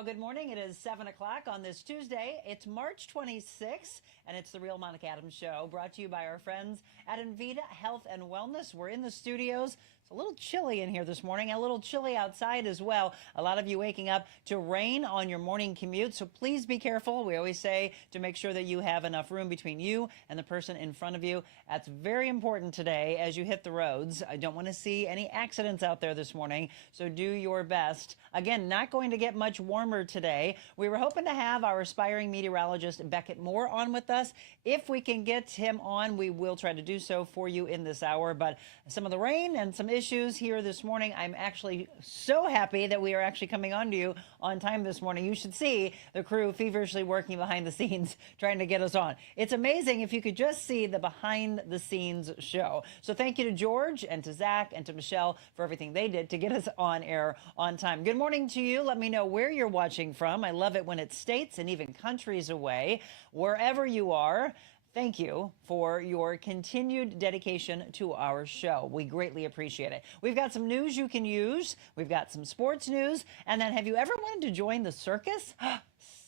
Well, good morning. It is 7 o'clock on this Tuesday. It's March 26th, and it's the Real Monica Adams Show, brought to you by our friends at Invita Health and Wellness. We're in the studios. It's a little chilly in here this morning, a little chilly outside as well. A lot of you waking up to rain on your morning commute, so please be careful. We always say to make sure that you have enough room between you and the person in front of you. That's very important today as you hit the roads. I don't want to see any accidents out there this morning, so do your best. Again, not going to get much warmer today. We were hoping to have our aspiring meteorologist Beckett Moore on with us. If we can get him on, we will try to do so for you in this hour. But some of the rain and some issues here this morning, I'm actually so happy that we are actually coming on to you on time this morning. You should see the crew feverishly working behind the scenes trying to get us on. It's amazing if you could just see the behind the scenes show. So thank you to George and to Zach and to Michelle for everything they did to get us on air on time. Good morning to you. Let me know where you're watching from. I love it when it's states and even countries away. Wherever you are, thank you for your continued dedication to our show. We greatly appreciate it. We've got some news you can use. We've got some sports news. And then have you ever wanted to join the circus?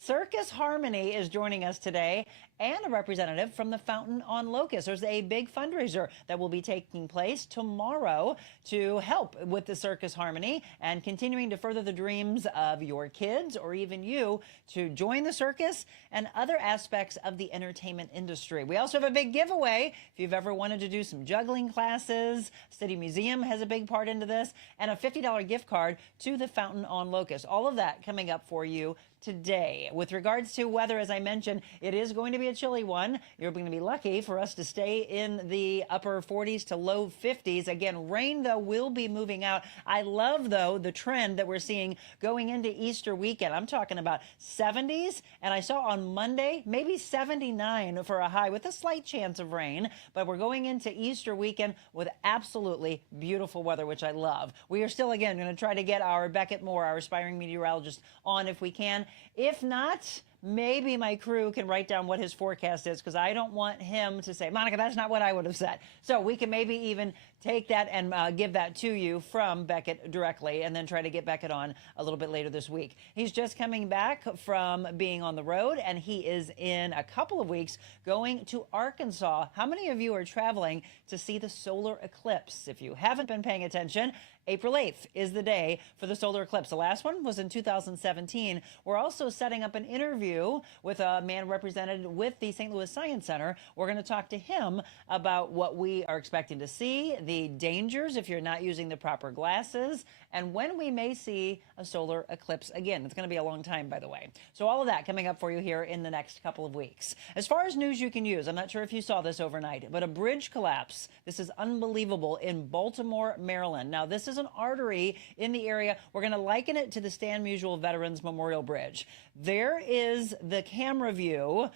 Circus Harmony is joining us today, and a representative from the Fountain on Locust. There's a big fundraiser that will be taking place tomorrow to help with the Circus Harmony and continuing to further the dreams of your kids or even you to join the circus and other aspects of the entertainment industry. We also have a big giveaway if you've ever wanted to do some juggling classes. City Museum has a big part into this, and a $50 gift card to the Fountain on Locust. All of that coming up for you today. With regards to weather, as I mentioned, it is going to be a chilly one. You're going to be lucky for us to stay in the upper 40s to low 50s. Again, rain, though, will be moving out. I love, though, the trend that we're seeing going into Easter weekend. I'm talking about 70s, and I saw on Monday, maybe 79 for a high with a slight chance of rain. But we're going into Easter weekend with absolutely beautiful weather, which I love. We are still, again, going to try to get our Beckett Moore, our aspiring meteorologist, on if we can. If not, maybe my crew can write down what his forecast is, because I don't want him to say, Monica, that's not what I would have said. So we can maybe even take that and give that to you from Beckett directly, and then try to get Beckett on a little bit later this week. He's just coming back from being on the road, and he is in a couple of weeks going to Arkansas. How many of you are traveling to see the solar eclipse? If you haven't been paying attention, April 8th is the day for the solar eclipse. The last one was in 2017. We're also setting up an interview with a man represented with the St. Louis Science Center. We're going to talk to him about what we are expecting to see, the dangers if you're not using the proper glasses, and when we may see a solar eclipse again. It's going to be a long time, by the way. So all of that coming up for you here in the next couple of weeks. As far as news you can use, I'm not sure if you saw this overnight, but a bridge collapse. This is unbelievable in Baltimore, Maryland. Now, this is an artery in the area. We're going to liken it to the Stan Musial Veterans Memorial Bridge. There is the camera view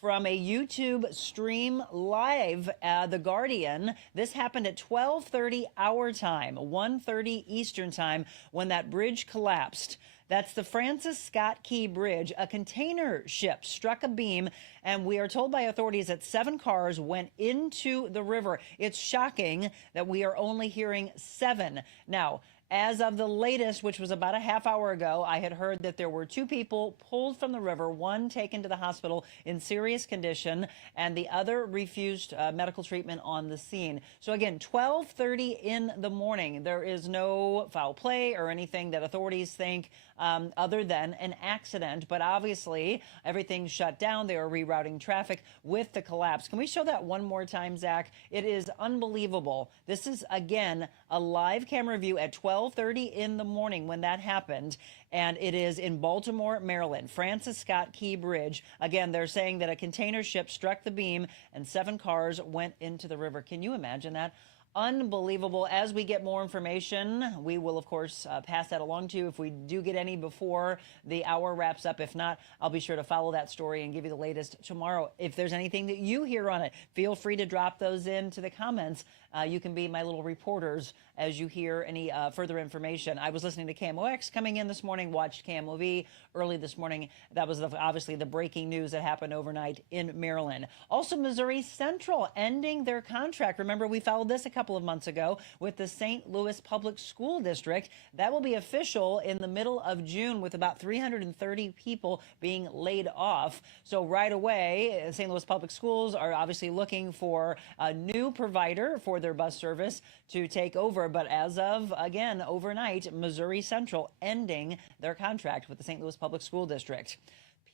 from a YouTube stream live, The Guardian. This happened at 12:30 our time, 1:30 Eastern time, when that bridge collapsed. That's the Francis Scott Key Bridge. A container ship struck a beam, and we are told by authorities that 7 cars went into the river. It's shocking that we are only hearing 7. Now, as of the latest, which was about a half hour ago, I had heard that there were 2 people pulled from the river, one taken to the hospital in serious condition, and the other refused medical treatment on the scene. So again, 12:30 in the morning. There is no foul play or anything that authorities think other than an accident. But obviously, everything's shut down. They are rerouting traffic with the collapse. Can we show that one more time, Zach? It is unbelievable. This is, again, a live camera view at 12:30 in the morning when that happened, and it is in Baltimore, Maryland, Francis Scott Key Bridge. Again, they're saying that a container ship struck the beam and 7 cars went into the river. Can you imagine that? Unbelievable. As we get more information, we will, of course, pass that along to you if we do get any before the hour wraps up. If not, I'll be sure to follow that story and give you the latest tomorrow. If there's anything that you hear on it, feel free to drop those into the comments. You can be my little reporters as you hear any further information. I was listening to KMOX coming in this morning, watched KMOV early this morning. That was obviously the breaking news that happened overnight in Maryland. Also, Missouri Central ending their contract. Remember, we followed this a couple couple of months ago with the St. Louis Public School District. That will be official in the middle of June with about 330 people being laid off. So right away, St. Louis Public Schools are obviously looking for a new provider for their bus service to take over. But as of, again, overnight, Missouri Central ending their contract with the St. Louis Public School District.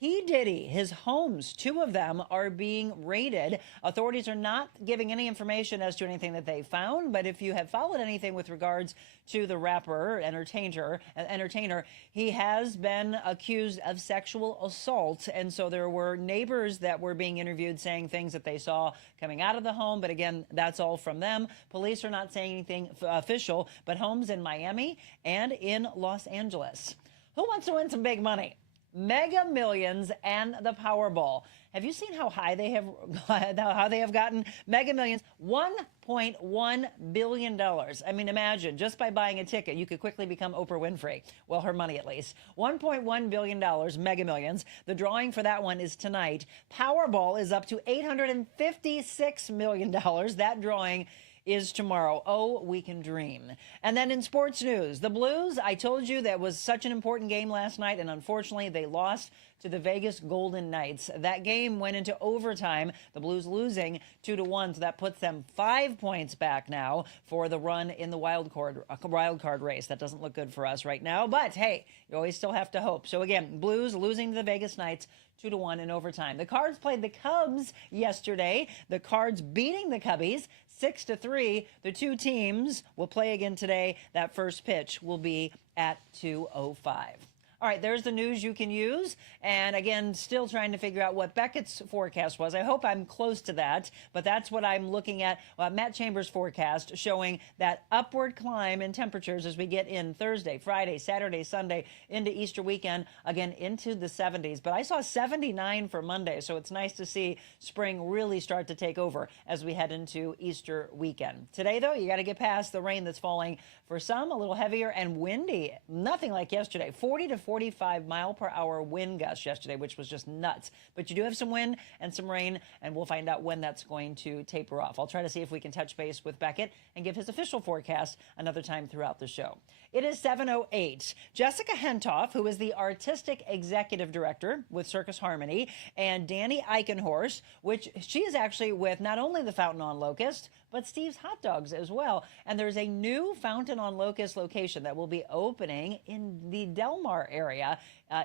P. Diddy, his homes, 2 of them are being raided. Authorities are not giving any information as to anything that they found, but if you have followed anything with regards to the rapper, entertainer, he has been accused of sexual assault. And so there were neighbors that were being interviewed saying things that they saw coming out of the home. But again, that's all from them. Police are not saying anything official, but homes in Miami and in Los Angeles. Who wants to win some big money? Mega Millions and the Powerball. Have you seen how high they have gotten? Mega Millions, $1.1 billion. I mean, imagine, just by buying a ticket, you could quickly become Oprah Winfrey. Well, her money at least. $1.1 billion, Mega Millions. The drawing for that one is tonight. Powerball is up to $856 million. That drawing is tomorrow. Oh, we can dream. And then in sports news, the Blues, I told you that was such an important game last night, and unfortunately they lost to the Vegas Golden Knights. That game went into overtime, the Blues losing 2-1, so that puts them 5 points back now for the run in the wild card race. That doesn't look good for us right now, but hey, you always still have to hope. So again, Blues losing to the Vegas Knights 2-1 in overtime. The Cards played the Cubs yesterday. The Cards beating the Cubbies 6-3. The 2 teams will play again today. That first pitch will be at 2:05. All right, there's the news you can use. And again, still trying to figure out what Beckett's forecast was. I hope I'm close to that, but that's what I'm looking at. Matt Chambers' forecast showing that upward climb in temperatures as we get in Thursday, Friday, Saturday, Sunday, into Easter weekend, again into the 70s. But I saw 79 for Monday, so it's nice to see spring really start to take over as we head into Easter weekend. Today, though, you got to get past the rain that's falling for some, a little heavier and windy. Nothing like yesterday. 40 to 45 mile per hour wind gusts yesterday, which was just nuts. But you do have some wind and some rain, and we'll find out when that's going to taper off. I'll try to see if we can touch base with Beckett and give his official forecast another time throughout the show. It is 7:08. Jessica Hentoff, who is the artistic executive director with Circus Harmony, and Danny Eichenhorst, which she is actually with not only the Fountain on Locust, but Steve's Hot Dogs as well. And there's a new Fountain on Locust location that will be opening in the Del Mar area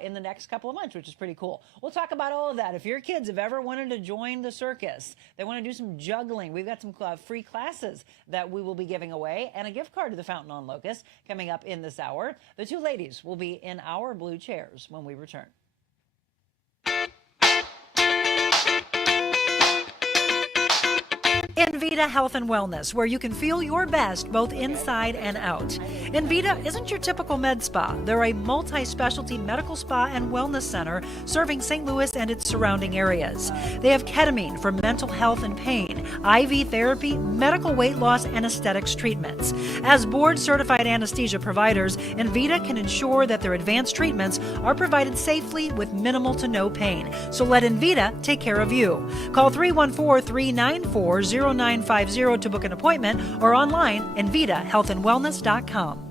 in the next couple of months, which is pretty cool. We'll talk about all of that. If your kids have ever wanted to join the circus, they want to do some juggling, we've got some free classes that we will be giving away, and a gift card to the Fountain on Locust coming up in this hour. The 2 ladies will be in our blue chairs when we return. Envita Health and Wellness, where you can feel your best both inside and out. Envita isn't your typical med spa. They're a multi-specialty medical spa and wellness center serving St. Louis and its surrounding areas. They have ketamine for mental health and pain, IV therapy, medical weight loss, and aesthetics treatments. As board-certified anesthesia providers, Envita can ensure that their advanced treatments are provided safely with minimal to no pain. So let Envita take care of you. Call 314-394-0950 to book an appointment or online envitahealthandwellness.com.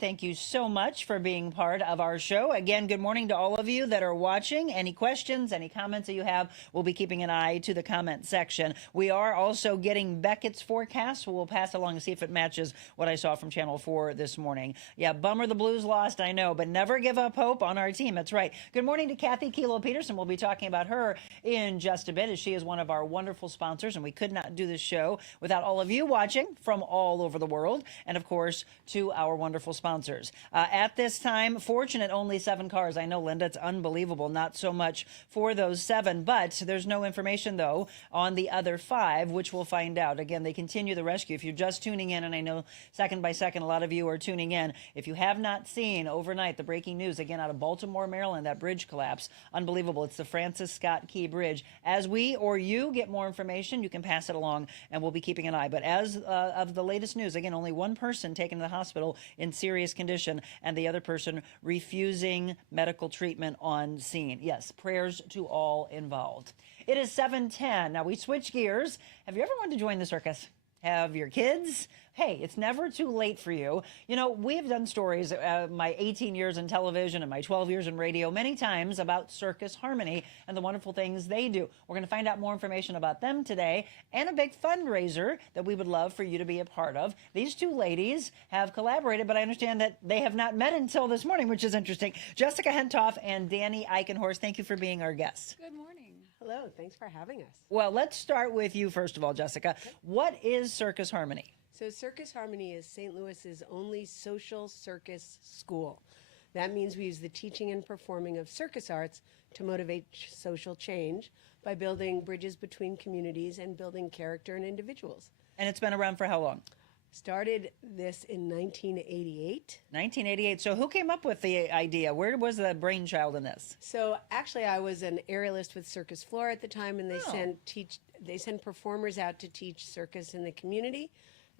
Thank you so much for being part of our show. Again, good morning to all of you that are watching. Any questions, any comments that you have, we'll be keeping an eye to the comment section. We are also getting Beckett's forecast. We'll pass along and see if it matches what I saw from Channel 4 this morning. Yeah, bummer the Blues lost, I know, but never give up hope on our team. That's right. Good morning to Kathy Kilo Peterson. We'll be talking about her in just a bit, as she is one of our wonderful sponsors, and we could not do this show without all of you watching from all over the world, and of course, to our wonderful sponsors. At this time, fortunate only 7 cars. I know, Linda, it's unbelievable. Not so much for those 7, but there's no information, though, on the other 5, which we'll find out. Again, they continue the rescue. If you're just tuning in, and I know second by second a lot of you are tuning in, if you have not seen overnight the breaking news, again, out of Baltimore, Maryland, that bridge collapse, unbelievable. It's the Francis Scott Key Bridge. As we or you get more information, you can pass it along, and we'll be keeping an eye. But as of the latest news, again, only 1 person taken to the hospital in serious serious condition and the other person refusing medical treatment on scene. Yes, prayers to all involved. It is 7:10. Now we switch gears. Have you ever wanted to join the circus? Have your kids? Hey, it's never too late for you. You know, we've done stories, my 18 years in television and my 12 years in radio, many times about Circus Harmony and the wonderful things they do. We're going to find out more information about them today and a big fundraiser that we would love for you to be a part of. These two ladies have collaborated, but I understand that they have not met until this morning, which is interesting. Jessica Hentoff and Danny Eichenhorst, thank you for being our guests. Good morning. Hello, thanks for having us. Well, let's start with you first of all, Jessica. Okay. What is Circus Harmony? So Circus Harmony is St. Louis's only social circus school. That means we use the teaching and performing of circus arts to motivate social change by building bridges between communities and building character in individuals. And it's been around for how long? Started this in 1988. 1988. So who came up with the idea? Where was the brainchild in this? So actually I was an aerialist with Circus Floor at the time, and they sent performers out to teach circus in the community.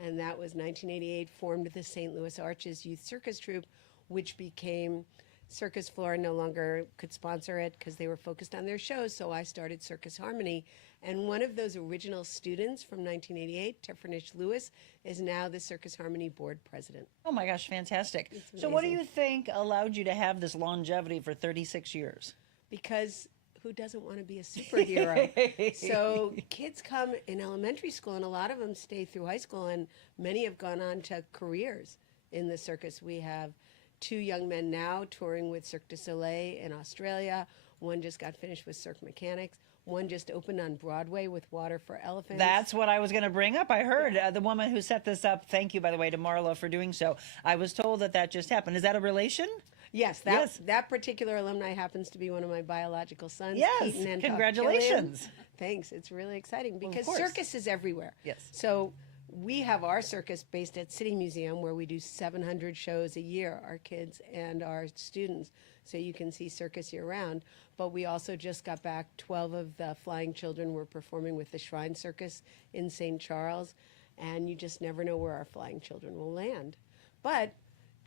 And that was 1988, formed the St. Louis Arches Youth Circus Troupe, which became Circus Floor. No longer could sponsor it because they were focused on their shows, so I started Circus Harmony. And one of those original students from 1988, Tiffany Lewis, is now the Circus Harmony board president. Oh my gosh, fantastic. So what do you think allowed you to have this longevity for 36 years? Because who doesn't want to be a superhero? So kids come in elementary school, and a lot of them stay through high school, and many have gone on to careers in the circus. We have 2 young men now touring with Cirque du Soleil in Australia. One just got finished with Cirque Mechanics. One just opened on Broadway with Water for Elephants. That's what I was going to bring up. I heard the woman who set this up, thank you, by the way, to Marla for doing so. I was told that that just happened. Is that a relation? Yes, that particular alumni happens to be one of my biological sons. Yes, Keaton and congratulations. Thanks, it's really exciting because well, circus is everywhere. Yes. So we have our circus based at City Museum, where we do 700 shows a year, our kids and our students, so you can see circus year-round. But we also just got back, 12 of the flying children were performing with the Shrine Circus in St. Charles, and you just never know where our flying children will land. But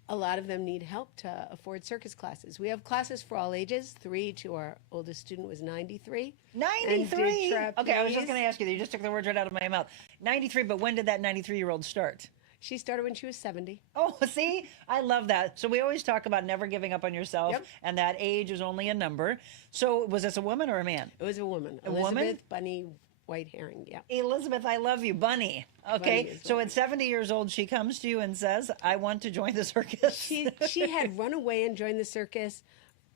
a lot of them need help to afford circus classes. We have classes for all ages. 3 to our oldest student was 93. 93? Okay, I was just going to ask you. You just took the words right out of my mouth. 93, but when did that 93-year-old start? She started when she was 70. Oh, see? I love that. So we always talk about never giving up on yourself, and that age is only a number. So was this a woman or a man? It was a woman. A Elizabeth woman? Bunny White Herring, yeah. Elizabeth, I love you. Bunny. Okay, Bunny so at 70 years old, she comes to you and says, I want to join the circus. She had run away and joined the circus.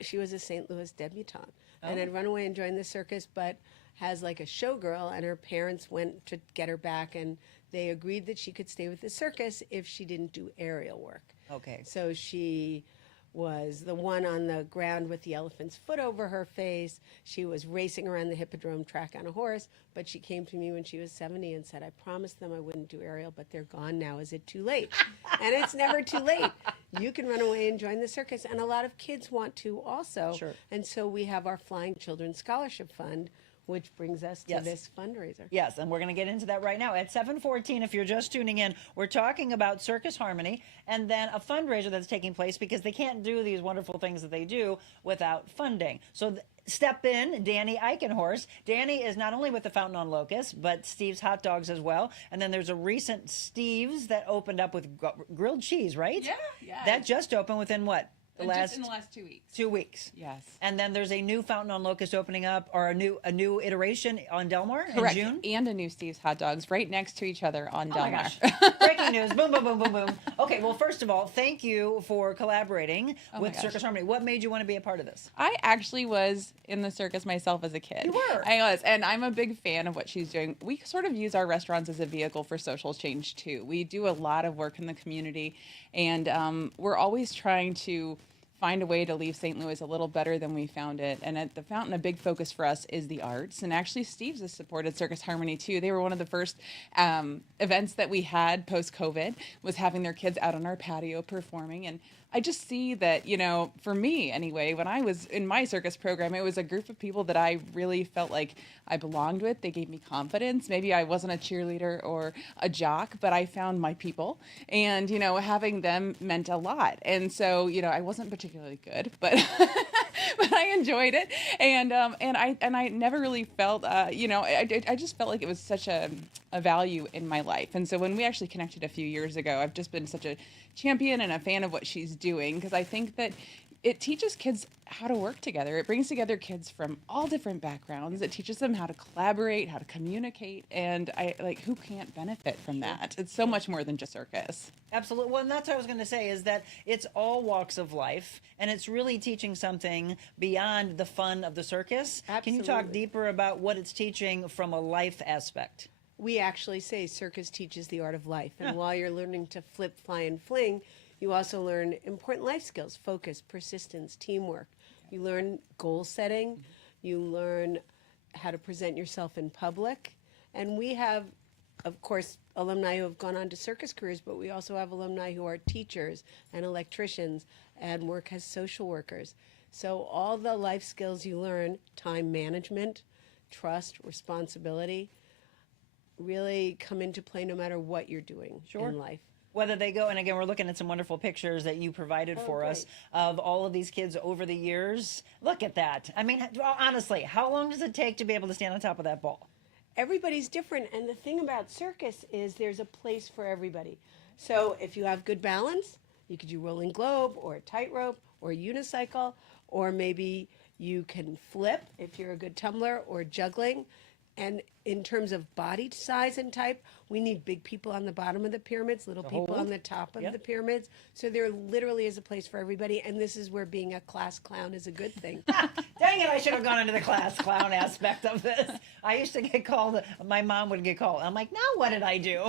She was a St. Louis debutante and had run away and joined the circus, but has like a showgirl, and her parents went to get her back, and they agreed that she could stay with the circus if she didn't do aerial work. Okay. So she was the one on the ground with the elephant's foot over her face. She was racing around the hippodrome track on a horse, but she came to me when she was 70 and said, I promised them I wouldn't do aerial, but they're gone now. Is it too late? And it's never too late. You can run away and join the circus, and a lot of kids want to also. Sure. And so we have our Flying Children Scholarship Fund, which brings us to this fundraiser. Yes, and we're going to get into that right now. At 7:14, if you're just tuning in, we're talking about Circus Harmony and then a fundraiser that's taking place because they can't do these wonderful things that they do without funding. So step in, Danny Eichenhorst. Danny is not only with the Fountain on Locust, but Steve's Hot Dogs as well. And then there's a recent Steve's that opened up with grilled cheese, right? Yeah. That just opened within what? Just in the last 2 weeks. 2 weeks. Yes. And then there's a new Fountain on Locust opening up, or a new iteration on Delmar Correct. in June. And a new Steve's Hot Dogs right next to each other on Delmar. My gosh. Breaking news. Boom, boom, boom, boom, boom. Okay, well, first of all, thank you for collaborating with Circus Harmony. What made you want to be a part of this? I actually was in the circus myself as a kid. You were? I was, and I'm a big fan of what she's doing. We sort of use our restaurants as a vehicle for social change, too. We do a lot of work in the community, and we're always trying to find a way to leave St. Louis a little better than we found it. And at the Fountain, a big focus for us is the arts. And actually, Steve's has supported Circus Harmony too. They were one of the first events that we had post-COVID, was having their kids out on our patio performing. And I just see that, you know, for me anyway, when I was in my circus program, it was a group of people that I really felt like I belonged with. They gave me confidence. Maybe I wasn't a cheerleader or a jock, but I found my people. And, you know, having them meant a lot. And so, you know, I wasn't particularly good, but but I enjoyed it. And I never really felt, you know, I just felt like it was such a value in my life. And so when we actually connected a few years ago, I've just been such a champion and a fan of what she's doing, because I think that it teaches kids how to work together. It brings together kids from all different backgrounds. It teaches them how to collaborate, how to communicate, and who can't benefit from that? It's so much more than just circus. Absolutely. Well, and that's what I was going to say, is that it's all walks of life, and it's really teaching something beyond the fun of the circus. Absolutely. Can you talk deeper about what it's teaching from a life aspect? We actually say circus teaches the art of life. And while you're learning to flip, fly, and fling, you also learn important life skills: focus, persistence, teamwork. You learn goal setting. You learn how to present yourself in public. And we have, of course, alumni who have gone on to circus careers, but we also have alumni who are teachers and electricians and work as social workers. So all the life skills you learn, time management, trust, responsibility, really come into play no matter what you're doing in life. Whether they go, and again, we're looking at some wonderful pictures that you provided for us of all of these kids over the years. Look at that. I mean, honestly, how long does it take to be able to stand on top of that ball? Everybody's different, and the thing about circus is there's a place for everybody. So if you have good balance, you could do rolling globe or a tightrope or a unicycle, or maybe you can flip if you're a good tumbler, or juggling. And in terms of body size and type, we need big people on the bottom of the pyramids, little people on the top of the pyramids. So there literally is a place for everybody. And this is where being a class clown is a good thing. Dang it, I should have gone into the class clown aspect of this. I used to get called, my mom would get called. I'm like, now what did I do?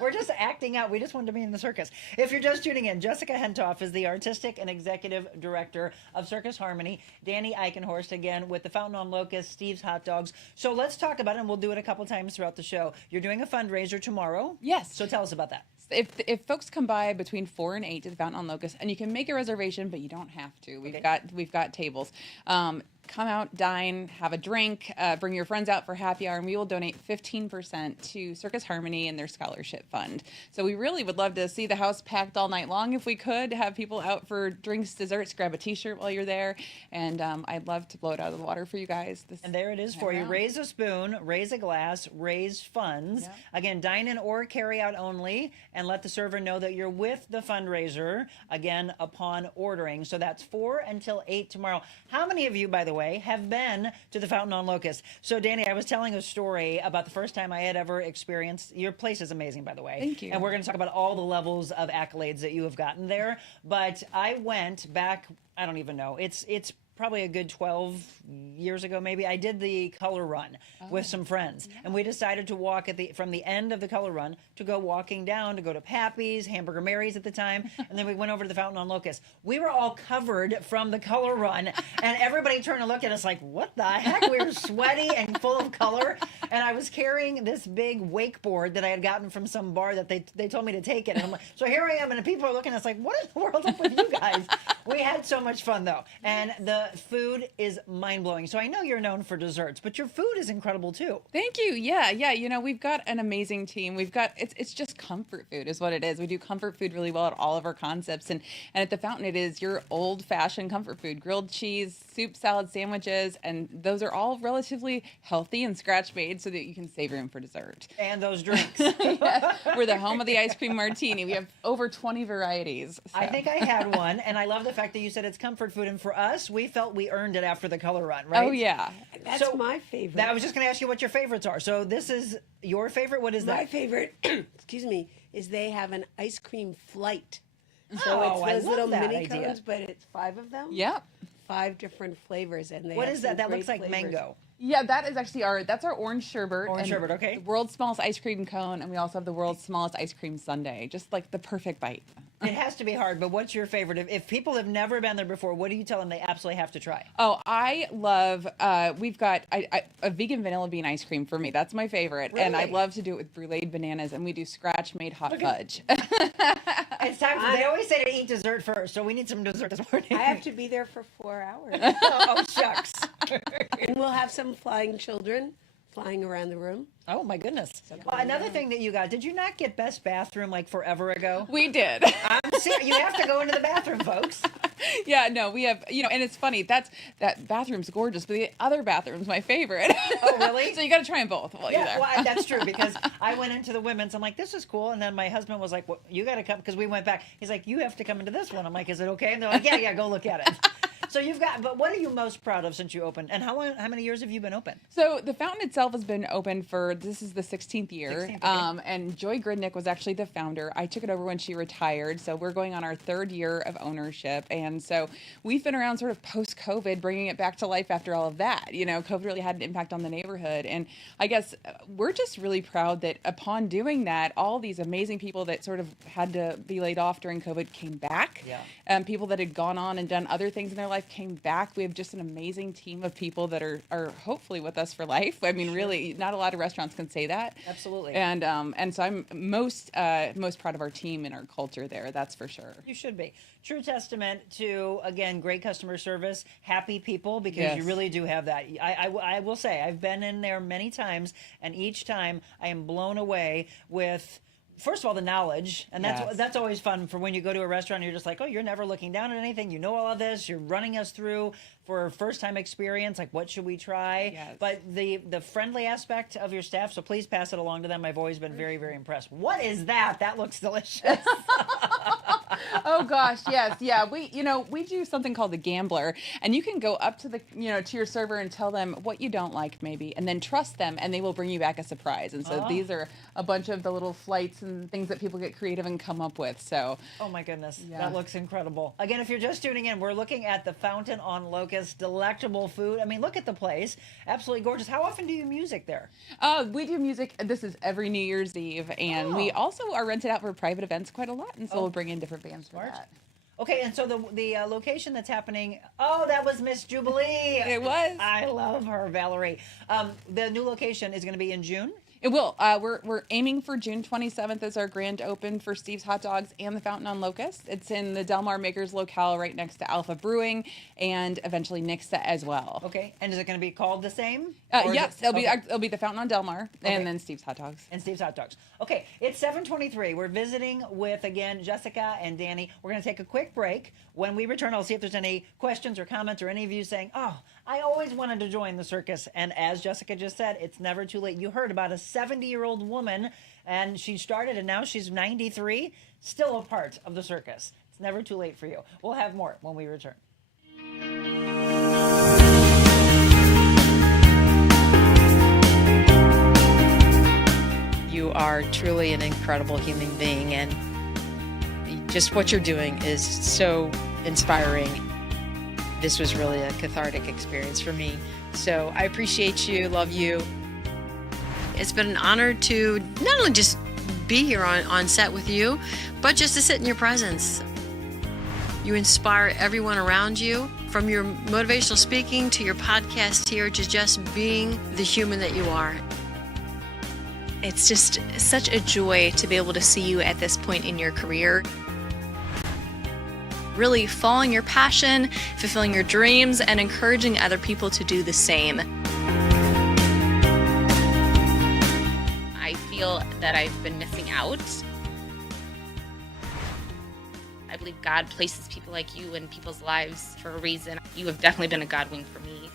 We're just acting out. We just wanted to be in the circus. If you're just tuning in, Jessica Hentoff is the artistic and executive director of Circus Harmony. Danny Eichenhorst, again, with the Fountain on Locust, Steve's Hot Dogs. So let's talk about it, and we'll do it a couple times throughout the show. You're doing a fundraiser tomorrow. Yes. So tell us about that. If folks come by between 4 and 8 to the Fountain on Locust, and you can make a reservation, but you don't have to. We've got tables. Come out, dine, have a drink, bring your friends out for happy hour, and we will donate 15% to Circus Harmony and their scholarship fund. So we really would love to see the house packed all night long if we could, have people out for drinks, desserts, grab a t-shirt while you're there, and I'd love to blow it out of the water for you guys. And there it is for you. Raise a spoon, raise a glass, raise funds. Yeah. Again, dine in or carry out only, and let the server know that you're with the fundraiser, again, upon ordering. So that's 4 until 8 tomorrow. How many of you, by the way, have been to the Fountain on Locust? So, Danny, I was telling a story about the first time I had ever experienced. Your place is amazing, by the way. Thank you. And we're going to talk about all the levels of accolades that you have gotten there. But I went back, I don't even know. It's probably a good 12 years ago, maybe. I did the color run with some friends, and we decided to walk from the end of the color run to go walking down to go to Pappy's, Hamburger Mary's at the time, and then we went over to the Fountain on Locust. We were all covered from the color run, and everybody turned and looked at us like, what the heck? We were sweaty and full of color, and I was carrying this big wakeboard that I had gotten from some bar that they told me to take it, and I'm like, so here I am, and people are looking at us like, what in the world up with you guys? We had so much fun, though, and the food is mind-blowing. So I know you're known for desserts, but your food is incredible too. Thank you. Yeah. You know, we've got an amazing team. We've got, it's just comfort food is what it is. We do comfort food really well at all of our concepts. And at the Fountain, it is your old-fashioned comfort food: grilled cheese, soup, salad, sandwiches, and those are all relatively healthy and scratch-made so that you can save room for dessert. And those drinks. Yeah. We're the home of the ice cream martini. We have over 20 varieties. So. I think I had one, and I love the fact that you said it's comfort food. And for us, we felt we earned it after the color run, right? Oh, yeah. That's my favorite. I was just going to ask you what your favorites are. So this is your favorite? What is that? My favorite, excuse me, is they have an ice cream flight. So it's I those love little that mini idea. cones, but it's 5 of them. Yep. 5 different flavors, and they What have is that? some That great looks like flavors. mango. Yeah, that is actually that's our orange sherbet. Orange sherbet, okay. The world's smallest ice cream cone, and we also have the world's smallest ice cream sundae. Just like the perfect bite. It has to be hard, but what's your favorite? If people have never been there before, what do you tell them they absolutely have to try? Oh, I love, we've got a vegan vanilla bean ice cream for me. That's my favorite. And I Really? love to do it with bruleed bananas, and we do scratch-made hot fudge. It's time they always say to eat dessert first, so we need some dessert this morning. I have to be there for 4 hours. Oh, shucks. And we'll have some flying children flying around the room. Oh, my goodness. Well, another thing that you got, did you not get best bathroom like forever ago? We did. You have to go into the bathroom, folks. Yeah, no, we have, and it's funny, that bathroom's gorgeous, but the other bathroom's my favorite. Oh, really? So you got to try them both while you're there. Well, that's true, because I went into the women's. I'm like, this is cool. And then my husband was like, well, you got to come, because we went back. He's like, you have to come into this one. I'm like, is it okay? And they're like, yeah, go look at it. So but what are you most proud of since you opened? And how many years have you been open? So the fountain itself has been open this is the 16th year. 16th, okay. And Joy Gridnick was actually the founder. I took it over when she retired. So we're going on our 3rd year of ownership. And so we've been around sort of post-COVID, bringing it back to life after all of that. COVID really had an impact on the neighborhood. And I guess we're just really proud that upon doing that, all these amazing people that sort of had to be laid off during COVID came back. Yeah. People that had gone on and done other things in their life came back. We have just an amazing team of people that are hopefully with us for life. I mean, really, not a lot of restaurants can say that. Absolutely. And so I'm most proud of our team and our culture there. That's for sure. You should be. True testament to, again, great customer service, happy people, because Yes. you really do have that. I will say, I've been in there many times, and each time I am blown away with, first of all, the knowledge, and Yes. that's always fun for when you go to a restaurant and you're just like, oh, you're never looking down at anything. You know all of this. You're running us through for a first-time experience, like what should we try? Yes. But the friendly aspect of your staff, so please pass it along to them. I've always been very, very impressed. What is that? That looks delicious. Oh gosh, yes, yeah. We do something called the gambler, and you can go up to to your server and tell them what you don't like, maybe, and then trust them, and they will bring you back a surprise. And so these are a bunch of the little flights and things that people get creative and come up with. So, oh my goodness, Yeah. that looks incredible. Again, if you're just tuning in, we're looking at the Fountain on Locust, delectable food. I mean, look at the place, absolutely gorgeous. How often do you music there? we do music. This is every New Year's Eve, and we also are rented out for private events quite a lot, and so we'll bring in different bands for that. Okay, and so the location that's happening, that was Miss Jubilee. It was. I love her, Valerie. The new location is going to be in June? It will. We're aiming for June 27th as our grand open for Steve's Hot Dogs and the Fountain on Locust. It's in the Del Mar Makers locale right next to Alpha Brewing, and eventually Nixa as well. Okay, and is it going to be called the same? Yes, it'll be the Fountain on Del Mar, and then Steve's Hot Dogs. And Steve's Hot Dogs. Okay, it's 7:23. We're visiting with, again, Jessica and Danny. We're going to take a quick break. When we return, I'll see if there's any questions or comments or any of you saying, oh, I always wanted to join the circus. And as Jessica just said, it's never too late. You heard about a 70-year-old woman, and she started, and now she's 93, still a part of the circus. It's never too late for you. We'll have more when we return. You are truly an incredible human being, and just what you're doing is so inspiring. This was really a cathartic experience for me. So I appreciate you, love you. It's been an honor to not only just be here on set with you, but just to sit in your presence. You inspire everyone around you, from your motivational speaking to your podcast here, to just being the human that you are. It's just such a joy to be able to see you at this point in your career. Really following your passion, fulfilling your dreams, and encouraging other people to do the same. I feel that I've been missing out. I believe God places people like you in people's lives for a reason. You have definitely been a God wing for me.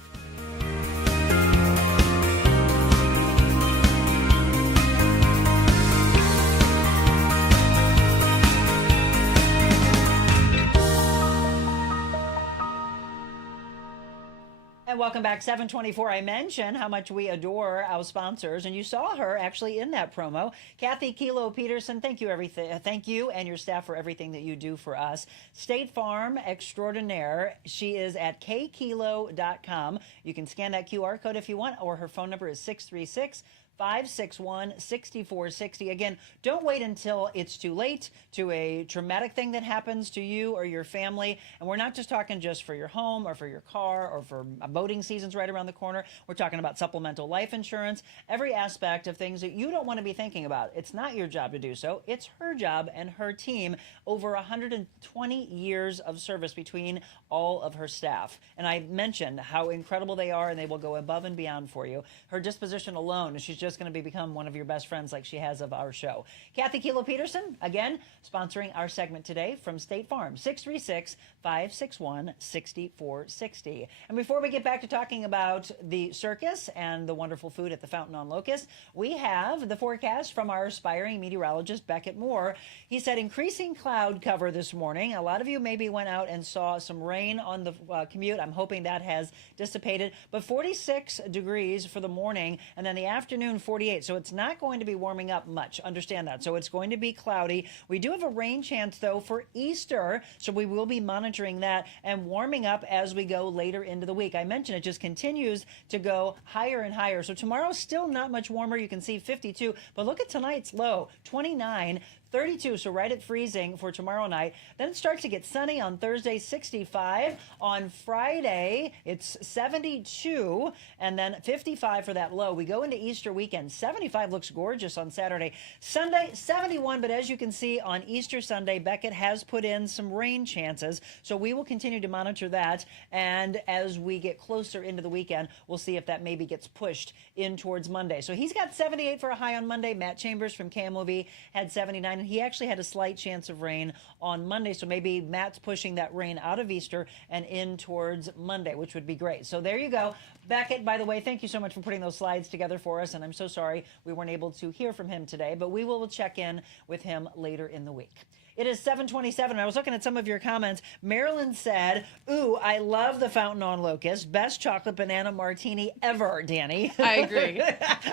And welcome back. 724. I mentioned how much we adore our sponsors, and you saw her actually in that promo. Kathy Kilo Peterson, thank you and your staff for everything that you do for us. State Farm Extraordinaire. She is at kkilo.com. You can scan that QR code if you want, or her phone number is 636 561-6460. Again, don't wait until it's too late to a traumatic thing that happens to you or your family. And we're not just talking just for your home or for your car or for boating season's right around the corner. We're talking about supplemental life insurance, every aspect of things that you don't want to be thinking about. It's not your job to do so. It's her job and her team. Over 120 years of service between all of her staff. And I mentioned how incredible they are, and they will go above and beyond for you. Her disposition alone, she's just going to become one of your best friends like she has of our show. Kathy Kilo Peterson, again, sponsoring our segment today from State Farm, 636-561-6460. And before we get back to talking about the circus and the wonderful food at the Fountain on Locust, we have the forecast from our aspiring meteorologist, Beckett Moore. He said increasing cloud cover this morning. A lot of you maybe went out and saw some rain on the commute. I'm hoping that has dissipated. But 46 degrees for the morning, and then the afternoon 48. So it's not going to be warming up much. Understand that. So it's going to be cloudy. We do have a rain chance, though, for Easter. So we will be monitoring that and warming up as we go later into the week. I mentioned it just continues to go higher and higher. So tomorrow's still not much warmer. You can see 52. But look at tonight's low, 29. 32, so right at freezing for tomorrow night. Then it starts to get sunny on Thursday, 65. On Friday, it's 72, and then 55 for that low. We go into Easter weekend. 75 looks gorgeous on Saturday. Sunday, 71, but as you can see on Easter Sunday, Beckett has put in some rain chances, so we will continue to monitor that, and as we get closer into the weekend, we'll see if that maybe gets pushed in towards Monday. So he's got 78 for a high on Monday. Matt Chambers from KMOV had 79. And he actually had a slight chance of rain on Monday, so maybe Matt's pushing that rain out of Easter and in towards Monday, which would be great. So there you go. Beckett, by the way, thank you so much for putting those slides together for us, and I'm so sorry we weren't able to hear from him today, but we will check in with him later in the week. It is 7:27. I was looking at some of your comments. Marilyn said, ooh, I love the Fountain on Locust. Best chocolate banana martini ever, Danny. I agree.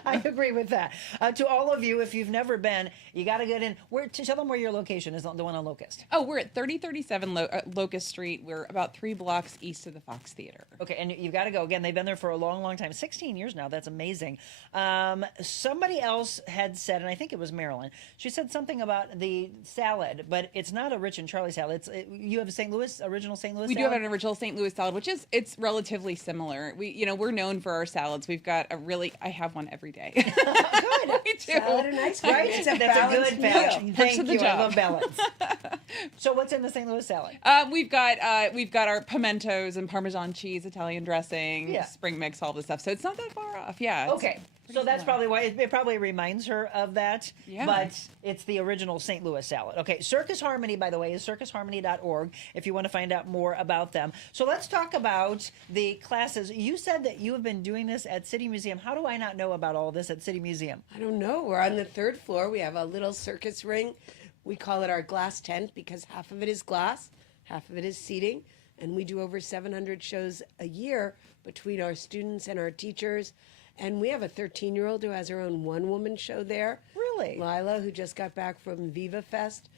I agree with that. To all of you, if you've never been, you got to get in. Tell them where your location is, the one on Locust. Oh, we're at 3037 Locust Street. We're about 3 blocks east of the Fox Theater. Okay, and you've got to go. Again, they've been there for a long, long time. 16 years now. That's amazing. Somebody else had said, and I think it was Marilyn, she said something about the salad, but it's not a Rich and Charlie salad. You have a original St. Louis salad? We do have an original St. Louis salad, which it's relatively similar. We're known for our salads. We've got I have one every day. Good. We do. Salad and ice cream. Right? It's That's a good balanced match. meal. Thank of the you. I job. love balance. So what's in the St. Louis salad? We've got our pimentos and Parmesan cheese, Italian dressing, Yeah. spring mix, all this stuff. So it's not that far off. Yeah. it's Okay. pretty So that's similar. probably why it probably reminds her of that. Yeah. But it's the original St. Louis salad. Okay. Circus Harmony, by the way, is circusharmony.org if you want to find out more about them. So let's talk about the classes. You said that you have been doing this at City Museum. How do I not know about all this at City Museum? I don't know. We're on the 3rd floor. We have a little circus ring. We call it our glass tent because half of it is glass, half of it is seating. And we do over 700 shows a year between our students and our teachers. And we have a 13-year-old who has her own one-woman show there. Really? Lila, who just got back from Viva Fest,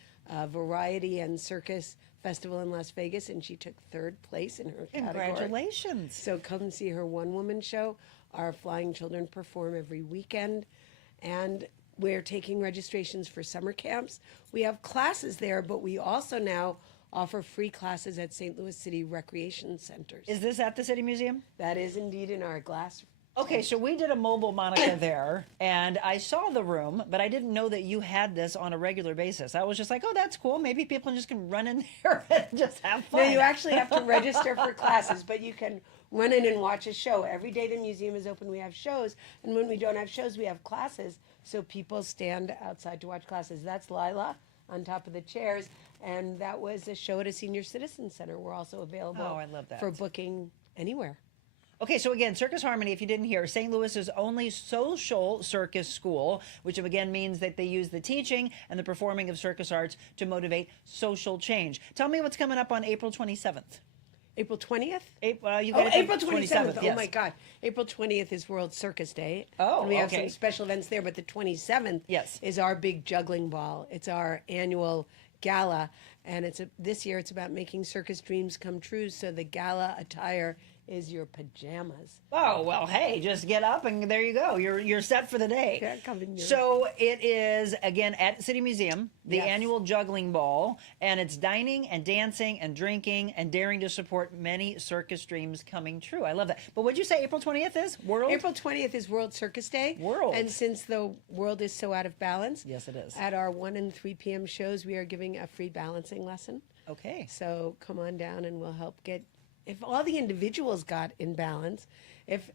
Variety and Circus Festival in Las Vegas, and she took 3rd place in her category. Congratulations. So come see her one-woman show. Our flying children perform every weekend, and we're taking registrations for summer camps. We have classes there, but we also now offer free classes at St. Louis City Recreation Centers. Is this at the City Museum? That is indeed in our glass. Okay, so we did a mobile Monica there, and I saw the room, but I didn't know that you had this on a regular basis. I was just like, oh, that's cool. Maybe people just can run in there and just have fun. No, you actually have to register for classes, but you can run in and watch a show. Every day the museum is open, we have shows, and when we don't have shows, we have classes, so people stand outside to watch classes. That's Lila on top of the chairs, and that was a show at a senior citizen center. We're also available Oh, I love that. for booking anywhere. Okay, so again, Circus Harmony, if you didn't hear, St. Louis's only social circus school, which again means that they use the teaching and the performing of circus arts to motivate social change. Tell me what's coming up on April 27th. April 20th? April 27th. yes. Oh my God. April 20th is World Circus Day. Oh, and we have okay. some special events there, but the 27th Yes. is our big juggling ball. It's our annual gala, and this year it's about making circus dreams come true, so the gala attire is your pajamas. Oh, well, hey, just get up and there you go. You're set for the day. Yeah, coming here. So it is, again, at City Museum, the Yes. annual juggling ball, and it's dining and dancing and drinking and daring to support many circus dreams coming true. I love that. But what'd you say April 20th is? World? April 20th is World Circus Day. World. And since the world is so out of balance, Yes, it is. at our 1 and 3 p.m. shows, we are giving a free balancing lesson. Okay. So come on down and we'll help get, if all the individuals got in balance, if,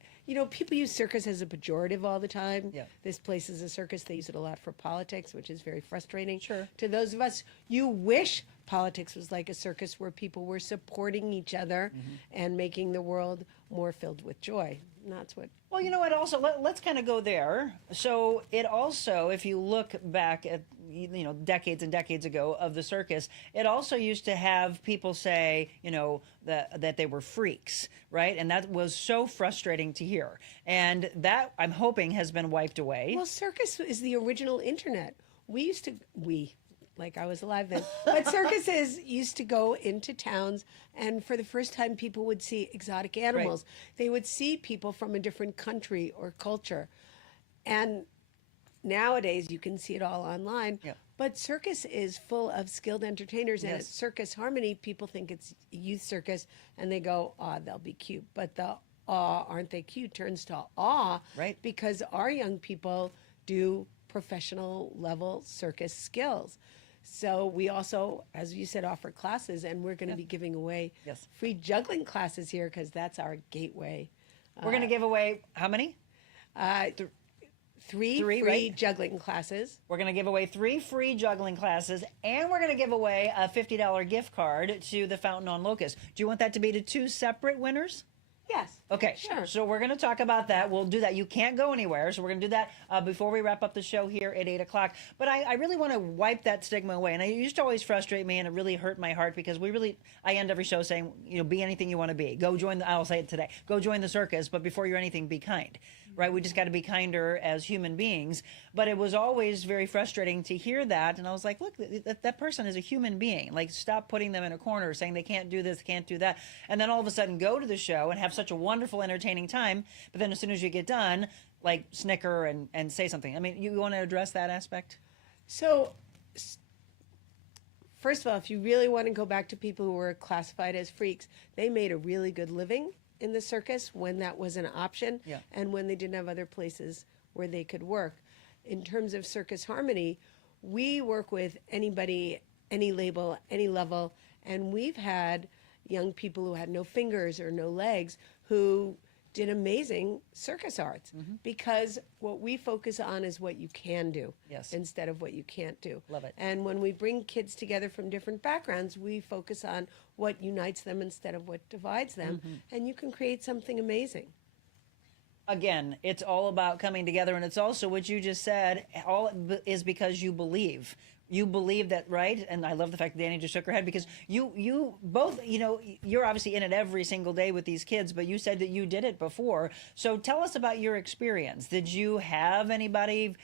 people use circus as a pejorative all the time. Yeah. This place is a circus. They use it a lot for politics, which is very frustrating. Sure. To those of us, you wish politics was like a circus where people were supporting each other and making the world more filled with joy. And that's what. Well, you know what? Also, let's kind of go there. So it also, if you look back at decades and decades ago of the circus, it also used to have people say that they were freaks, right? And that was so frustrating to hear. And that, I'm hoping, has been wiped away. Well, circus is the original internet. Like I was alive then, but circuses used to go into towns, and for the first time, people would see exotic animals. They would see people from a different country or culture. And nowadays, you can see it all online. Yeah. But circus is full of skilled entertainers, and at Yes. Circus Harmony, people think it's a youth circus, and they go, they'll be cute. But the aren't they cute turns to awe, Right. because our young people do professional level circus skills. So we also, as you said, offer classes, and we're going to be giving away Yes. free juggling classes here because that's our gateway. We're going to give away how many? Three Three, free right? juggling classes. We're going to give away 3 free juggling classes, and we're going to give away a $50 gift card to the Fountain on Locust. Do you want that to be to 2 separate winners? Yes. Okay, Sure. So we're going to talk about that. We'll do that. You can't go anywhere, so we're going to do that before we wrap up the show here at 8 o'clock. But I really want to wipe that stigma away. And it used to always frustrate me, and it really hurt my heart because I end every show saying, be anything you want to be. Go join I'll say it today. Go join the circus, but before you're anything, be kind. Right? We just got to be kinder as human beings. But it was always very frustrating to hear that. And I was like, look, that person is a human being. Like, stop putting them in a corner saying they can't do this, can't do that. And then all of a sudden go to the show and have such a wonderful, entertaining time. But then as soon as you get done, like, snicker and say something. I mean, you want to address that aspect? So, first of all, if you really want to go back to people who were classified as freaks, they made a really good living in the circus when that was an option, Yeah. and when they didn't have other places where they could work. In terms of Circus Harmony, we work with anybody, any label, any level, and we've had young people who had no fingers or no legs who did amazing circus arts, because what we focus on is what you can do, Yes. instead of what you can't do. Love it. And when we bring kids together from different backgrounds, we focus on what unites them instead of what divides them, and you can create something amazing. Again, it's all about coming together, and it's also what you just said, is because you believe. You believe that, right? And I love the fact that Danny just shook her head, because you both, you're obviously in it every single day with these kids, but you said that you did it before. So tell us about your experience. Did you have anybody,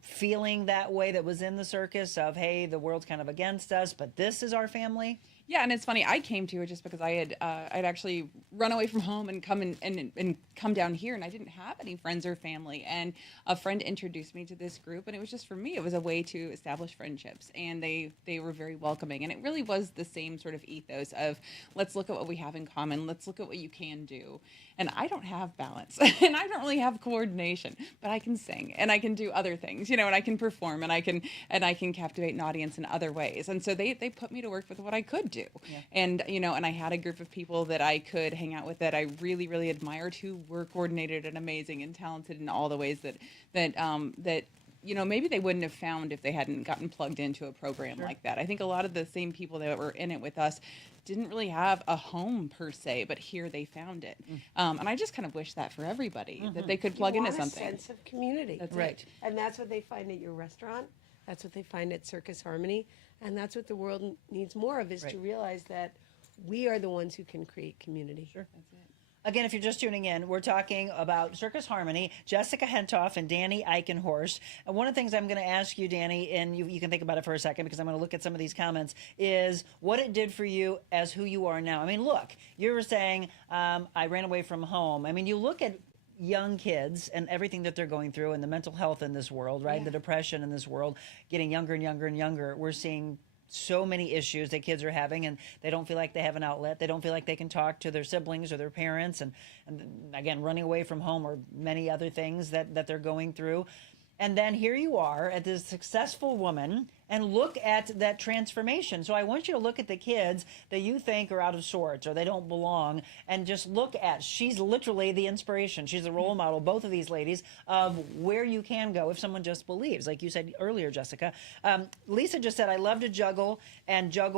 feeling that way that was in the circus of, hey, the world's kind of against us, but this is our family? Yeah, and it's funny. I came to it just because I'd actually run away from home and come down here, and I didn't have any friends or family. And a friend introduced me to this group, and it was just, for me, it was a way to establish friendships, and they were very welcoming. And it really was the same sort of ethos of, let's look at what we have in common, let's look at what you can do. And I don't have balance, and I don't really have coordination, but I can sing, and I can do other things, and I can perform, and I can captivate an audience in other ways. And so they put me to work with what I could do. Yeah. And, and I had a group of people that I could hang out with that I really, really admired, who were coordinated and amazing and talented in all the ways that maybe they wouldn't have found if they hadn't gotten plugged into a program like that. I think a lot of the same people that were in it with us didn't really have a home per se, but here they found it. And I just kind of wish that for everybody, that they could plug into something. A sense of community. That's right. And that's what they find at your restaurant. That's what they find at Circus Harmony. And that's what the world needs more of, is to realize that we are the ones who can create community. Sure. That's it. Again, if you're just tuning in, we're talking about Circus Harmony, Jessica Hentoff and Danny Eichenhorst. And one of the things I'm going to ask you, Danny, and you can think about it for a second because I'm going to look at some of these comments, is what it did for you as who you are now. I mean, look, you were saying, I ran away from home. I mean, you look at young kids and everything that they're going through and the mental health in this world, right? Yeah. The depression in this world, getting younger and younger and younger. We're seeing so many issues that kids are having, and they don't feel like they have an outlet. They don't feel like they can talk to their siblings or their parents, and again, running away from home or many other things that they're going through. And then here you are at this successful woman, and look at that transformation. So I want you to look at the kids that you think are out of sorts or they don't belong, and just look at, she's literally the inspiration. She's a role model, both of these ladies, of where you can go if someone just believes. Like you said earlier, Jessica. Lisa just said, I love to juggle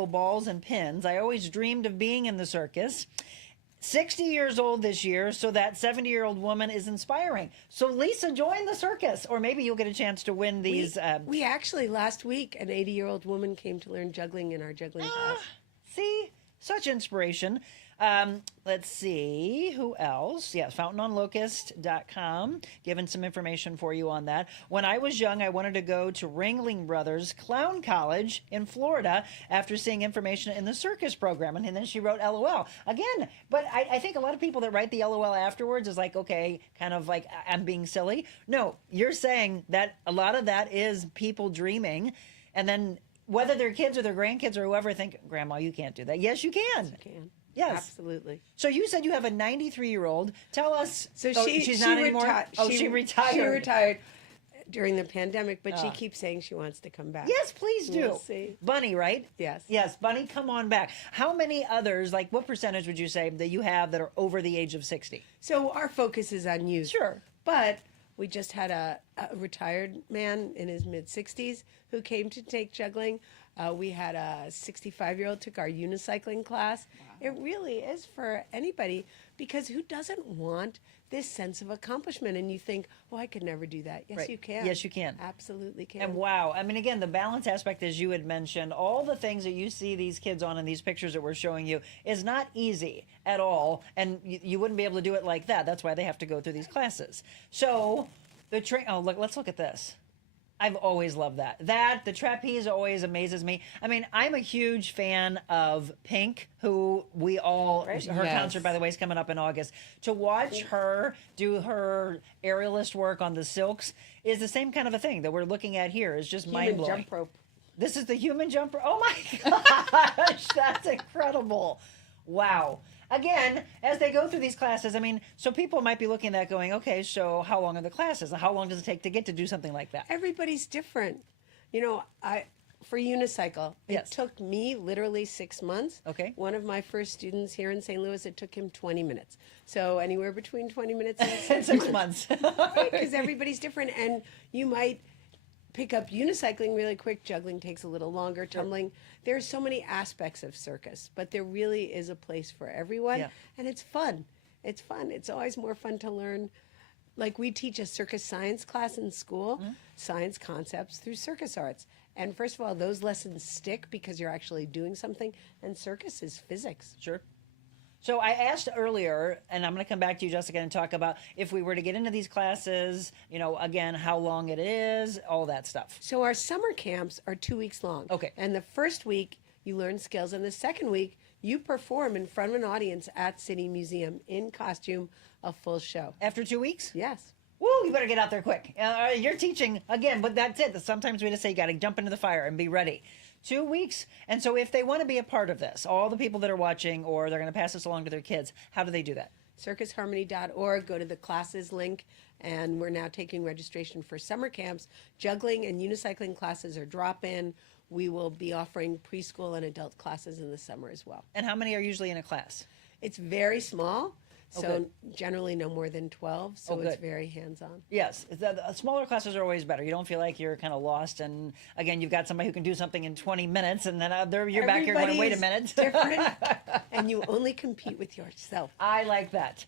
balls and pins. I always dreamed of being in the circus. 60 years old this year, so that 70-year-old woman is inspiring. So Lisa, join the circus, or maybe you'll get a chance to win these. We actually, last week, an 80-year-old woman came to learn juggling in our juggling class. See, such inspiration. Let's see, who else? Yeah, fountainonlocust.com, giving some information for you on that. When I was young, I wanted to go to Ringling Brothers Clown College in Florida after seeing information in the circus program. And then she wrote LOL. Again, but I think a lot of people that write the LOL afterwards is like, okay, kind of like, I'm being silly. No, you're saying that a lot of that is people dreaming, and then whether they're kids or their grandkids or whoever think, Grandma, you can't do that. Yes, you can. You can. Yes. Absolutely. So you said you have a 93-year-old. Tell us. So she's not anymore? She retired. She retired during the pandemic, but she keeps saying she wants to come back. Yes, please do. We'll see. Bunny, right? Yes. Yes, Bunny, come on back. How many others, like what percentage would you say that you have that are over the age of 60? So our focus is on youth. Sure. But we just had a retired man in his mid-60s who came to take juggling. We had a 65-year-old took our unicycling class. Wow. It really is for anybody, because who doesn't want this sense of accomplishment? And you think, oh, I could never do that. Yes, Right. you can. Yes, you can. Absolutely can. And wow, I mean, again, the balance aspect, as you had mentioned, all the things that you see these kids on in these pictures that we're showing you is not easy at all. And you wouldn't be able to do it like that. That's why they have to go through these classes. So let's look at this. I've always loved that. The trapeze always amazes me. I mean, I'm a huge fan of Pink, who her Yes. concert, by the way, is coming up in August. To watch her do her aerialist work on the silks is the same kind of a thing that we're looking at here. It's just Human mind-blowing. jump rope. This is the human jumper. Oh my gosh, that's incredible. Wow. Again, as they go through these classes, I mean, so people might be looking at that going, okay, so how long are the classes? How long does it take to get to do something like that? Everybody's different. You know, for unicycle, Yes. it took me literally 6 months. Okay. One of my first students here in St. Louis, it took him 20 minutes. So anywhere between 20 minutes and 6 months. Because everybody's different, and you might pick up unicycling really quick. Juggling takes a little longer. Tumbling. There's so many aspects of circus, but there really is a place for everyone, Yeah. and it's fun. It's fun. It's always more fun to learn. Like, we teach a circus science class in school, science concepts through circus arts. And first of all, those lessons stick because you're actually doing something, and circus is physics. Sure. So I asked earlier, and I'm going to come back to you, Jessica, and talk about if we were to get into these classes, again, how long it is, all that stuff. So our summer camps are 2 weeks long. Okay. And the first week, you learn skills, and the second week, you perform in front of an audience at City Museum in costume, a full show. After 2 weeks? Yes. Woo, you better get out there quick. You're teaching, again, but that's it. Sometimes we just say you got to jump into the fire and be ready. 2 weeks. And so if they want to be a part of this, all the people that are watching, or they're going to pass this along to their kids, how do they do that? circusharmony.org, go to the classes link, and we're now taking registration for summer camps. Juggling and unicycling classes are drop-in. We will be offering preschool and adult classes in the summer as well. And how many are usually in a class? It's very small, so good. generally no more than 12, so good. it's very hands-on. Yes, the smaller classes are always better. You don't feel like you're kind of lost, and again, you've got somebody who can do something in 20 minutes, and then you're back here going, wait a minute. Different, and you only compete with yourself. I like that.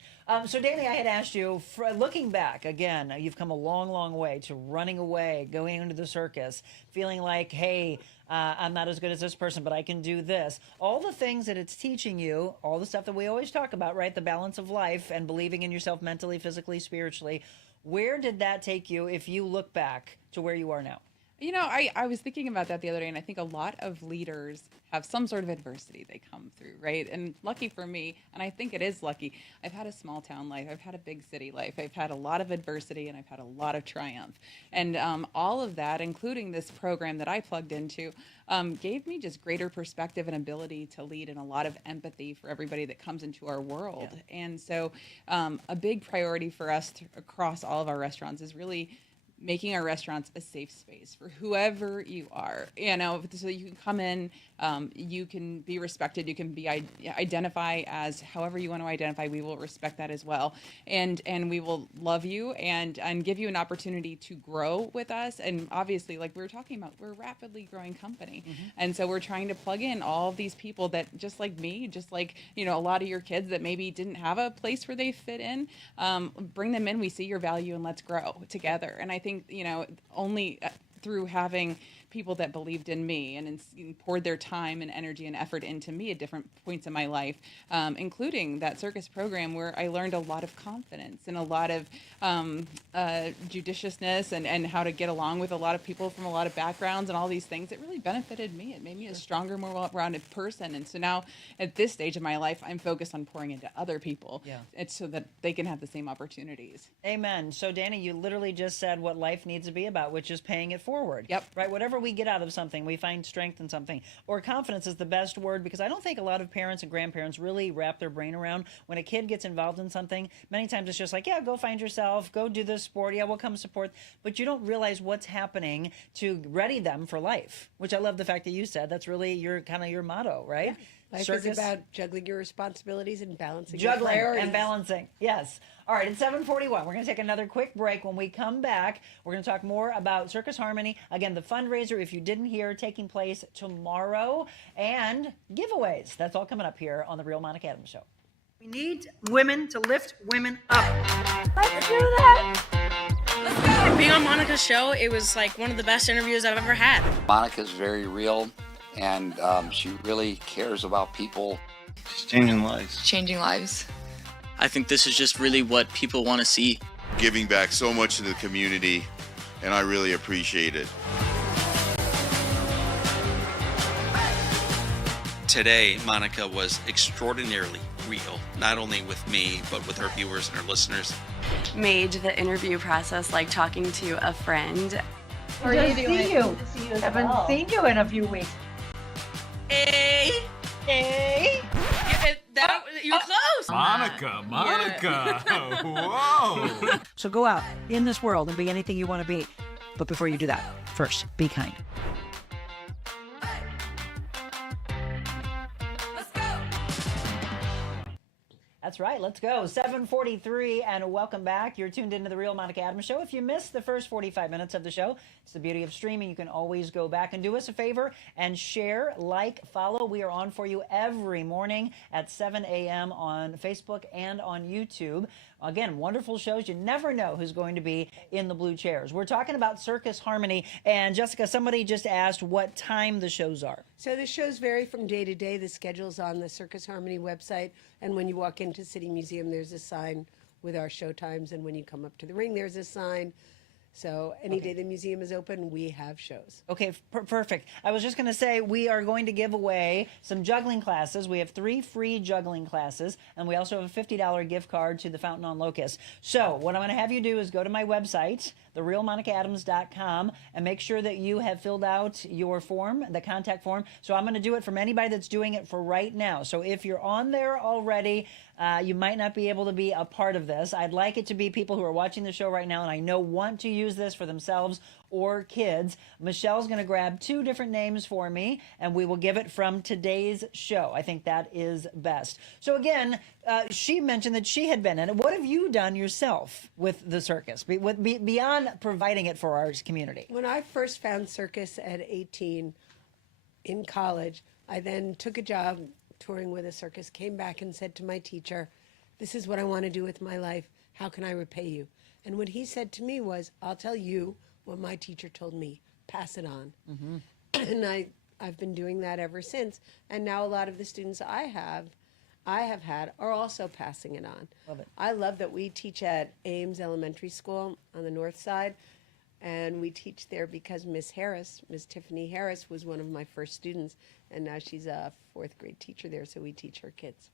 So, Danny, I had asked you, looking back, again, you've come a long, long way to running away, going into the circus, feeling like, hey, I'm not as good as this person, but I can do this. All the things that it's teaching you, all the stuff that we always talk about, right? The balance of life and believing in yourself mentally, physically, spiritually. Where did that take you if you look back to where you are now? You know, I was thinking about that the other day, and I think a lot of leaders have some sort of adversity they come through, right? And lucky for me, and I think it is lucky, I've had a small town life, I've had a big city life, I've had a lot of adversity, and I've had a lot of triumph. And all of that, including this program that I plugged into, gave me just greater perspective and ability to lead and a lot of empathy for everybody that comes into our world. Yeah. And so a big priority for us across all of our restaurants is really making our restaurants a safe space for whoever you are, you know, so you can come in, you can be respected, you can be identify as however you want to identify. We will respect that as well, and we will love you and give you an opportunity to grow with us. And obviously, like we were talking about, we're a rapidly growing company, and so we're trying to plug in all of these people that, just like me, just like, you know, a lot of your kids that maybe didn't have a place where they fit in, bring them in. We see your value, and let's grow together. And I think, you know, only through having people that believed in me and poured their time and energy and effort into me at different points in my life, including that circus program where I learned a lot of confidence and a lot of judiciousness and how to get along with a lot of people from a lot of backgrounds and all these things. It really benefited me. It made me a stronger, more well-rounded person. And so now at this stage of my life, I'm focused on pouring into other people. Yeah. It's so that they can have the same opportunities. Amen. So Danny, you literally just said what life needs to be about, which is paying it forward. Yep. Right. Whatever we get out of something, we find strength in something. Or confidence is the best word, because I don't think a lot of parents and grandparents really wrap their brain around when a kid gets involved in something. Many times it's just like, yeah, go find yourself, go do this sport, yeah, we'll come support. But you don't realize what's happening to ready them for life, which I love the fact that you said that's really your kind of your motto, right? Yeah. Life Circus is about juggling your responsibilities and balancing your juggling priorities. and balancing. Yes. All right, it's 7:41. We're going to take another quick break. When we come back, we're going to talk more about Circus Harmony. Again, the fundraiser, if you didn't hear, taking place tomorrow, and giveaways. That's all coming up here on The Real Monica Adams Show. We need women to lift women up. Let's do that. Being on Monica's show, it was like one of the best interviews I've ever had. Monica's very real, and she really cares about people. She's changing lives. Changing lives. I think this is just really what people want to see. Giving back so much to the community, and I really appreciate it. Today, Monica was extraordinarily real, not only with me, but with her viewers and her listeners. Made the interview process like talking to a friend. Good to see you. Haven't seen you in a few weeks. Hey. You're close. Monica. Whoa. So go out in this world and be anything you want to be. But before you do that, first, be kind. That's right. Let's go. 7:43, and welcome back. You're tuned into The Real Monica Adams Show. If you missed the first 45 minutes of the show, it's the beauty of streaming. You can always go back and do us a favor and share, like, follow. We are on for you every morning at 7 a.m. on Facebook and on YouTube. Again, wonderful shows. You never know who's going to be in the blue chairs. We're talking about Circus Harmony. And Jessica, somebody just asked what time the shows are. So the shows vary from day to day. The schedule's on the Circus Harmony website. And when you walk into City Museum, there's a sign with our show times. And when you come up to the ring, there's a sign. So any day the museum is open, we have shows. Okay, perfect. I was just going to say we are going to give away some juggling classes. We have 3 free juggling classes, and we also have a $50 gift card to the Fountain on Locust. So what I'm going to have you do is go to my website, TheRealMonicaAdams.com, and make sure that you have filled out your form, the contact form. So I'm going to do it from anybody that's doing it for right now. So if you're on there already, you might not be able to be a part of this. I'd like it to be people who are watching the show right now and I know want to use this for themselves or kids. Michelle's going to grab 2 different names for me, and we will give it from today's show. I think that is best. So again, she mentioned that she had been in it. What have you done yourself with the circus, beyond providing it for our community? When I first found circus at 18 in college, I then took a job touring with a circus, came back and said to my teacher, this is what I want to do with my life. How can I repay you? And what he said to me was, I'll tell you what my teacher told me. Pass it on. And I've been doing that ever since. And now a lot of the students I have had are also passing it on. Love it. I love that we teach at Ames Elementary School on the north side. And we teach there because Miss Tiffany Harris, was one of my first students. And now she's a 4th grade teacher there, so we teach her kids.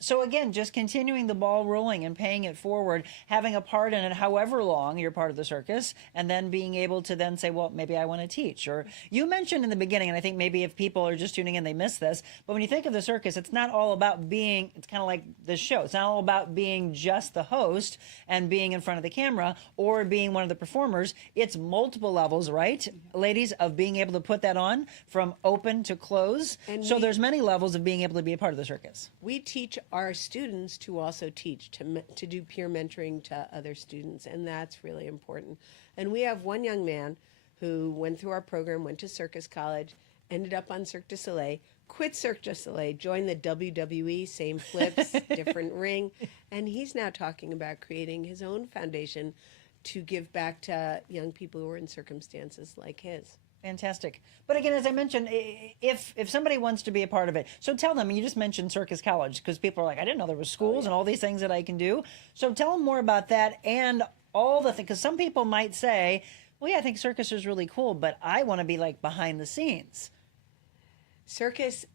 So again, just continuing the ball rolling and paying it forward, having a part in it however long you're part of the circus, and then being able to then say, well, maybe I want to teach. Or you mentioned in the beginning, and I think maybe if people are just tuning in, they miss this, but when you think of the circus, it's not all about being, it's kind of like this show. It's not all about being just the host and being in front of the camera or being one of the performers. It's multiple levels, right, ladies, of being able to put that on from open to close. And so there's many levels of being able to be a part of the circus. We teach our students to also teach, to do peer mentoring to other students, and that's really important. And we have one young man who went through our program, went to Circus College, ended up on Cirque du Soleil, quit Cirque du Soleil, joined the WWE, same flips, different ring, and he's now talking about creating his own foundation to give back to young people who are in circumstances like his. Fantastic. But again, as I mentioned, if somebody wants to be a part of it, so tell them, you just mentioned Circus College, because people are like, I didn't know there was schools and all these things that I can do. So tell them more about that and all the things, because some people might say, well, yeah, I think circus is really cool, but I want to be like behind the scenes. Circus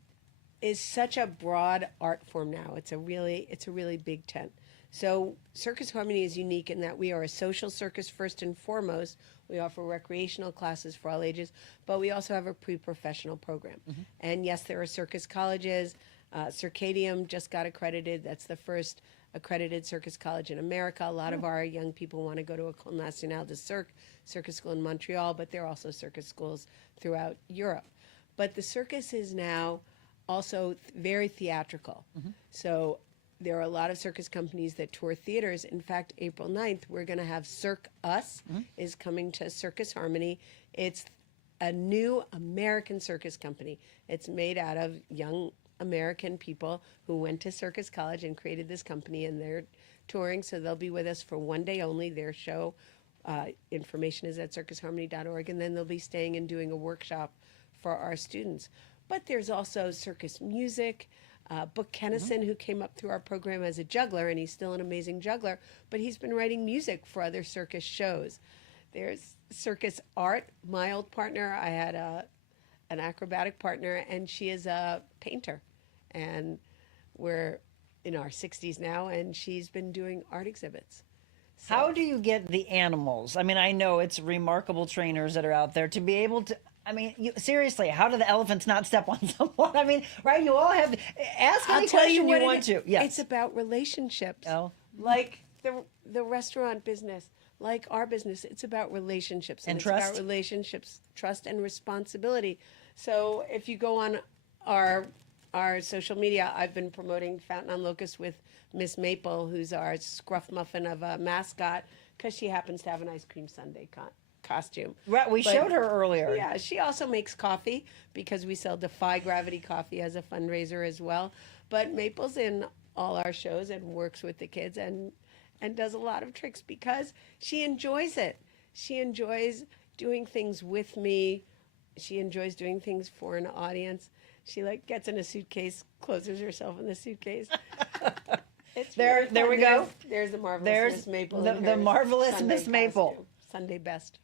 is such a broad art form now. It's a really big tent. So Circus Harmony is unique in that we are a social circus first and foremost. We offer recreational classes for all ages, but we also have a pre-professional program. Mm-hmm. And yes, there are circus colleges. Circadium just got accredited. That's the first accredited circus college in America. A lot of our young people want to go to École Nationale de Cirque, circus school in Montreal, but there are also circus schools throughout Europe. But the circus is now also very theatrical. Mm-hmm. So there are a lot of circus companies that tour theaters. In fact, April 9th, we're going to have Cirque Us is coming to Circus Harmony. It's a new American circus company. It's made out of young American people who went to Circus College and created this company, and they're touring, so they'll be with us for one day only. Their show information is at circusharmony.org, and then they'll be staying and doing a workshop for our students. But there's also circus music. Book Kennison, who came up through our program as a juggler, and he's still an amazing juggler, but he's been writing music for other circus shows. There's circus art. My old partner, I had an acrobatic partner, and she is a painter. And we're in our 60s now, and she's been doing art exhibits. So, how do you get the animals? I mean, I know it's remarkable trainers that are out there to be able to, I mean, seriously, how do the elephants not step on someone? I mean, right? You all have, ask any question you want to. Yes. It's about relationships. Oh. Like the restaurant business, like our business, it's about relationships. And it's trust. about relationships, trust, and responsibility. So if you go on our social media, I've been promoting Fountain on Locust with Miss Maple, who's our scruff muffin of a mascot, because she happens to have an ice cream sundae costume. Right, we showed her earlier. Yeah, she also makes coffee because we sell Defy Gravity coffee as a fundraiser as well. But Maple's in all our shows and works with the kids and does a lot of tricks because she enjoys it. She enjoys doing things with me. She enjoys doing things for an audience. She gets in a suitcase, closes herself in the suitcase. There we go. There's the marvelous Miss Maple. The marvelous Miss Maple. Sunday best.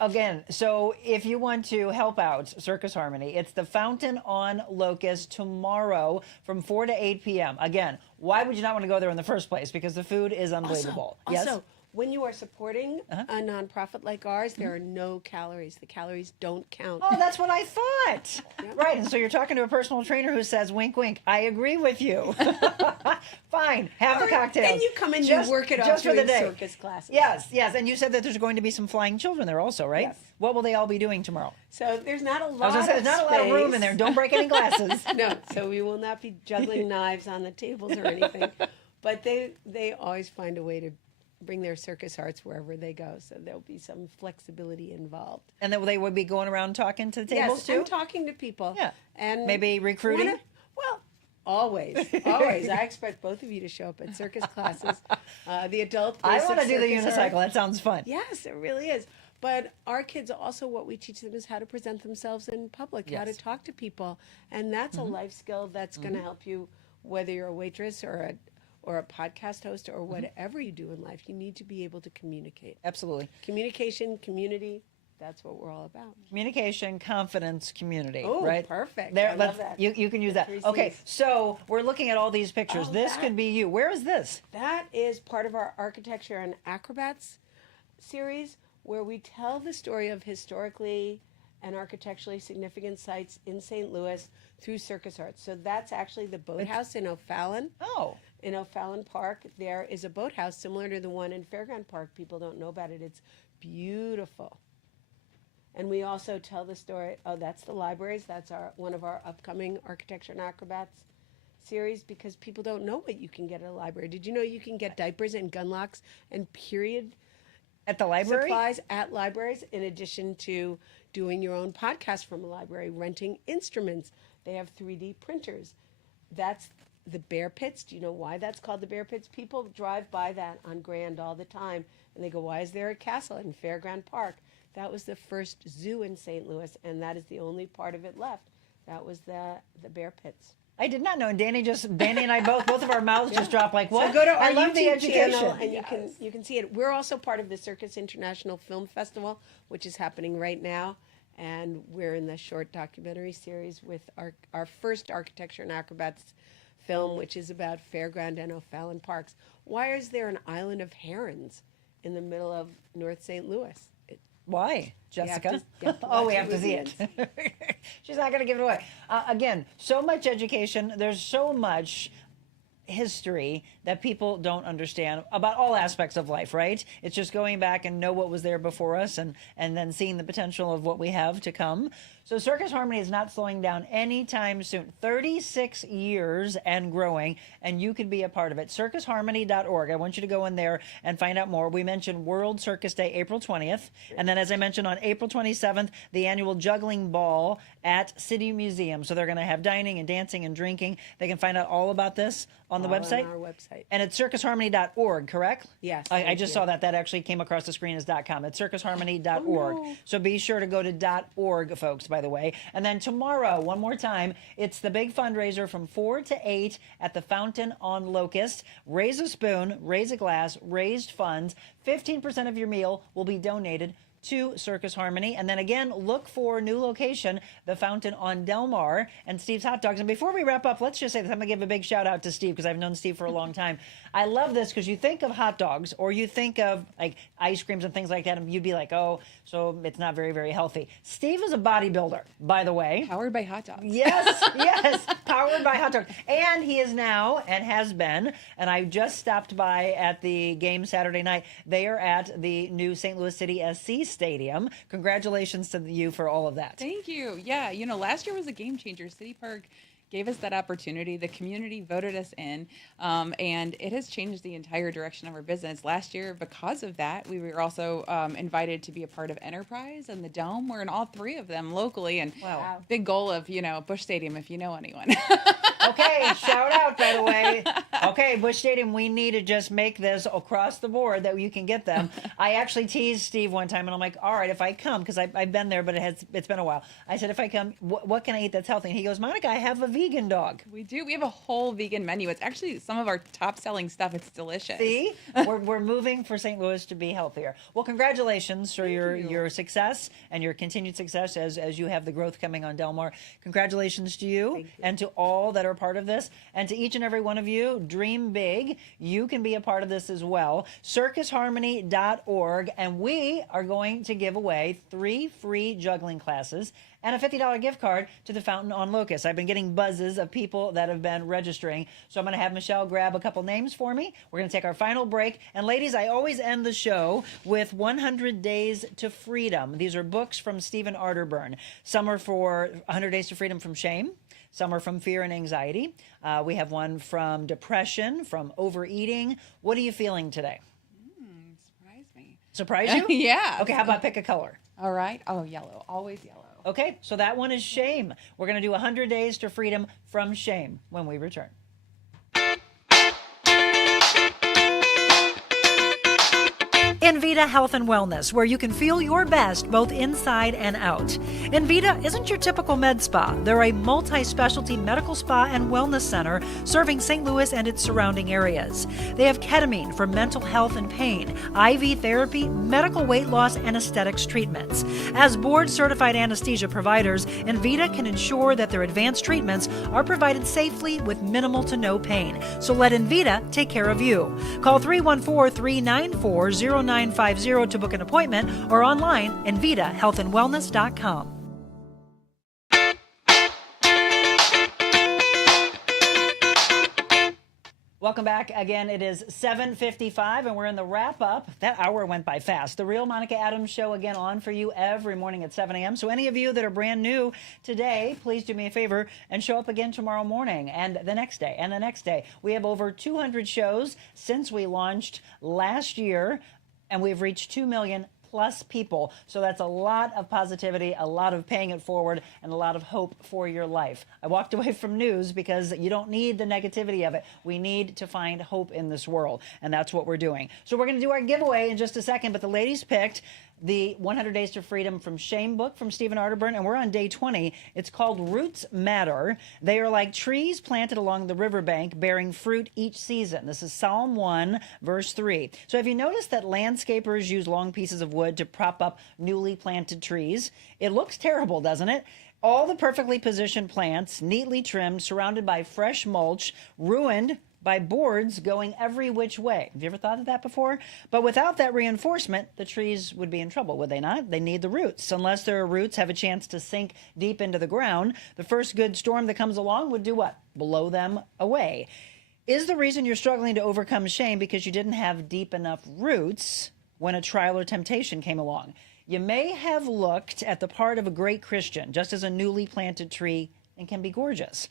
Again, so if you want to help out Circus Harmony, it's the Fountain on Locust tomorrow from 4 to 8 p.m. Again, why would you not want to go there in the first place? Because the food is unbelievable. Also, when you are supporting a nonprofit like ours, there are no calories. The calories don't count. Oh, that's what I thought. Yep. Right, and so you're talking to a personal trainer who says, wink, wink, I agree with you. Fine, have the cocktails. Then you come in, you work it off doing circus classes. Yes, and you said that there's going to be some flying children there also, right? Yes. What will they all be doing tomorrow? So there's not a lot I was going to say, there's not a lot of room in there. Don't break any glasses. No, so we will not be juggling knives on the tables or anything. But they always find a way to bring their circus arts wherever they go, so there'll be some flexibility involved. And then they would be going around talking to the tables too? Yes, and talking to people. Yeah. And maybe recruiting? Well, always. I expect both of you to show up at circus classes. The adult. I want to do the circus unicycle. art. That sounds fun. Yes, it really is. But our kids also, what we teach them is how to present themselves in public, how to talk to people. And that's a life skill that's going to help you, whether you're a waitress or a podcast host or whatever you do in life. You need to be able to communicate. Absolutely. Communication, community, that's what we're all about. Communication, confidence, community. Oh, right? perfect. There, I love that. You can use that. Three Okay, Cs. so we're looking at all these pictures. Oh, This that- could be you. Where is this? That is part of our Architecture and Acrobats series, where we tell the story of historically and architecturally significant sites in St. Louis through circus arts. So that's actually the boathouse in O'Fallon. Oh. In O'Fallon Park, there is a boathouse similar to the one in Fairground Park. People don't know about it. It's beautiful. And we also tell the story, that's the libraries. That's one of our upcoming Architecture and Acrobats series, because people don't know what you can get at a library. Did you know you can get diapers and gun locks and period at the library? Supplies at libraries, in addition to doing your own podcast from a library, renting instruments. They have 3D printers. That's the Bear Pits. Do you know why that's called the Bear Pits? People drive by that on Grand all the time, and they go, why is there a castle in Fairground Park? That was the first zoo in St. Louis, and that is the only part of it left. That was the Bear Pits. I did not know. And Danny and I both of our mouths just dropped like, what? So go to our I love the YouTube education. channel and you can see it. We're also part of the Circus International Film Festival, which is happening right now. And we're in the short documentary series with our first Architecture and Acrobats film, which is about Fairground and O'Fallon Parks. Why is there an island of herons in the middle of North St. Louis? Why, Jessica? You have to Oh, we watch have to see with it. She's not going to give it away. Again, so much education. There's so much history that people don't understand about all aspects of life, right? It's just going back and know what was there before us and then seeing the potential of what we have to come. So Circus Harmony is not slowing down anytime soon. 36 years and growing, and you could be a part of it. CircusHarmony.org. I want you to go in there and find out more. We mentioned World Circus Day, April 20th. And then, as I mentioned, on April 27th, the annual juggling ball at City Museum. So they're going to have dining and dancing and drinking. They can find out all about this on the website. On our website. And it's circusharmony.org, correct? Yes. I just saw that. That actually came across the screen as .com. It's circusharmony.org. Oh, no. So be sure to go to .org, folks, by the way. And then tomorrow, one more time, it's the big fundraiser from 4 to 8 at the Fountain on Locust. Raise a spoon, raise a glass, raised funds. 15% of your meal will be donated to Circus Harmony. And then again, look for new location, the Fountain on Del Mar, and Steve's Hot Dogs. And before we wrap up, let's just say this. I'm going to give a big shout out to Steve because I've known Steve for a long time. I love this because you think of hot dogs or you think of like ice creams and things like that, and you'd be like, oh, so it's not very, very healthy. Steve is a bodybuilder, by the way. Powered by hot dogs. Yes, yes, powered by hot dogs. And he is now and has been, and I just stopped by at the game Saturday night. They are at the new St. Louis City SC Stadium. Congratulations to you for all of that. Thank you. Yeah, last year was a game changer. City Park gave us that opportunity. The community voted us in, and it has changed the entire direction of our business. Last year, because of that, we were also invited to be a part of Enterprise and the Dome. We're in all three of them locally, and wow. Big goal of, Busch Stadium, if you know anyone. Okay, shout out, by the way. Okay, Busch Stadium, we need to just make this across the board that you can get them. I actually teased Steve one time, and I'm like, all right, if I come, because I've been there, but it's been a while. I said, if I come, what can I eat that's healthy? And he goes, Monica, I have a vegan dog. We do. We have a whole vegan menu. It's actually some of our top-selling stuff. It's delicious. See? We're moving for St. Louis to be healthier. Well, congratulations for your success and your continued success as you have the growth coming on Del Mar. Congratulations to you and to all that are part of this. And to each and every one of you, dream big. You can be a part of this as well. CircusHarmony.org. And we are going to give away 3 free juggling classes and a $50 gift card to the Fountain on Locust. I've been getting buzzes of people that have been registering. So I'm going to have Michelle grab a couple names for me. We're going to take our final break. And ladies, I always end the show with 100 Days to Freedom. These are books from Stephen Arterburn. Some are for 100 Days to Freedom from Shame. Some are from fear and anxiety. We have one from depression, from overeating. What are you feeling today? Surprise me. Surprise you? Yeah. Okay, how about pick a color? All right. Oh, yellow. Always yellow. Okay, so that one is shame. We're going to do 100 Days to Freedom from Shame when we return. Invita Health and Wellness, where you can feel your best both inside and out. Invita isn't your typical med spa. They're a multi-specialty medical spa and wellness center serving St. Louis and its surrounding areas. They have ketamine for mental health and pain, IV therapy, medical weight loss, and aesthetics treatments. As board-certified anesthesia providers, Invita can ensure that their advanced treatments are provided safely with minimal to no pain. So let Invita take care of you. Call 314-394-0950 to book an appointment or online invitahealthandwellness.com. Welcome back. Again, it is 7:55, and we're in the wrap-up. That hour went by fast. The Real Monica Adams Show, again, on for you every morning at 7 a.m. So any of you that are brand new today, please do me a favor and show up again tomorrow morning and the next day and the next day. We have over 200 shows since we launched last year, and we've reached 2 million plus people. So that's a lot of positivity, a lot of paying it forward, and a lot of hope for your life. I walked away from news because you don't need the negativity of it. We need to find hope in this world, and that's what we're doing. So we're going to do our giveaway in just a second, but the ladies picked the 100 Days to Freedom from Shame book from Stephen Arterburn, and we're on day 20. It's called Roots Matter. They are like trees planted along the riverbank, bearing fruit each season. This is Psalm 1, verse 3. So have you noticed that landscapers use long pieces of wood to prop up newly planted trees? It looks terrible, doesn't it? All the perfectly positioned plants, neatly trimmed, surrounded by fresh mulch, ruined by boards going every which way. Have you ever thought of that before? But without that reinforcement, the trees would be in trouble, would they not? They need the roots. Unless their roots have a chance to sink deep into the ground, the first good storm that comes along would do what? Blow them away. Is the reason you're struggling to overcome shame because you didn't have deep enough roots when a trial or temptation came along? You may have looked at the part of a great Christian, just as a newly planted tree, and can be gorgeous.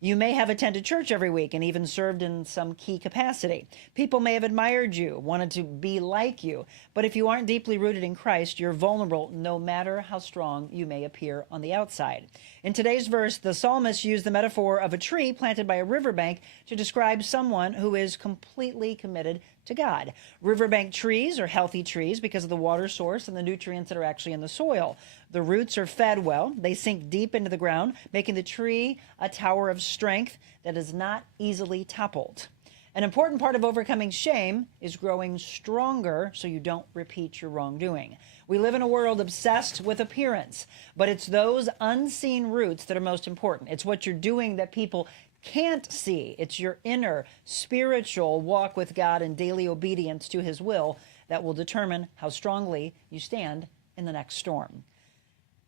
You may have attended church every week and even served in some key capacity. People may have admired you, wanted to be like you. But if you aren't deeply rooted in Christ, you're vulnerable no matter how strong you may appear on the outside. In today's verse, the psalmist used the metaphor of a tree planted by a riverbank to describe someone who is completely committed to God. Riverbank trees are healthy trees because of the water source and the nutrients that are actually in the soil. The roots are fed well. They sink deep into the ground, making the tree a tower of strength that is not easily toppled. An important part of overcoming shame is growing stronger so you don't repeat your wrongdoing. We live in a world obsessed with appearance, but it's those unseen roots that are most important. It's what you're doing that people can't see. It's your inner spiritual walk with God and daily obedience to his will that will determine how strongly you stand in the next storm.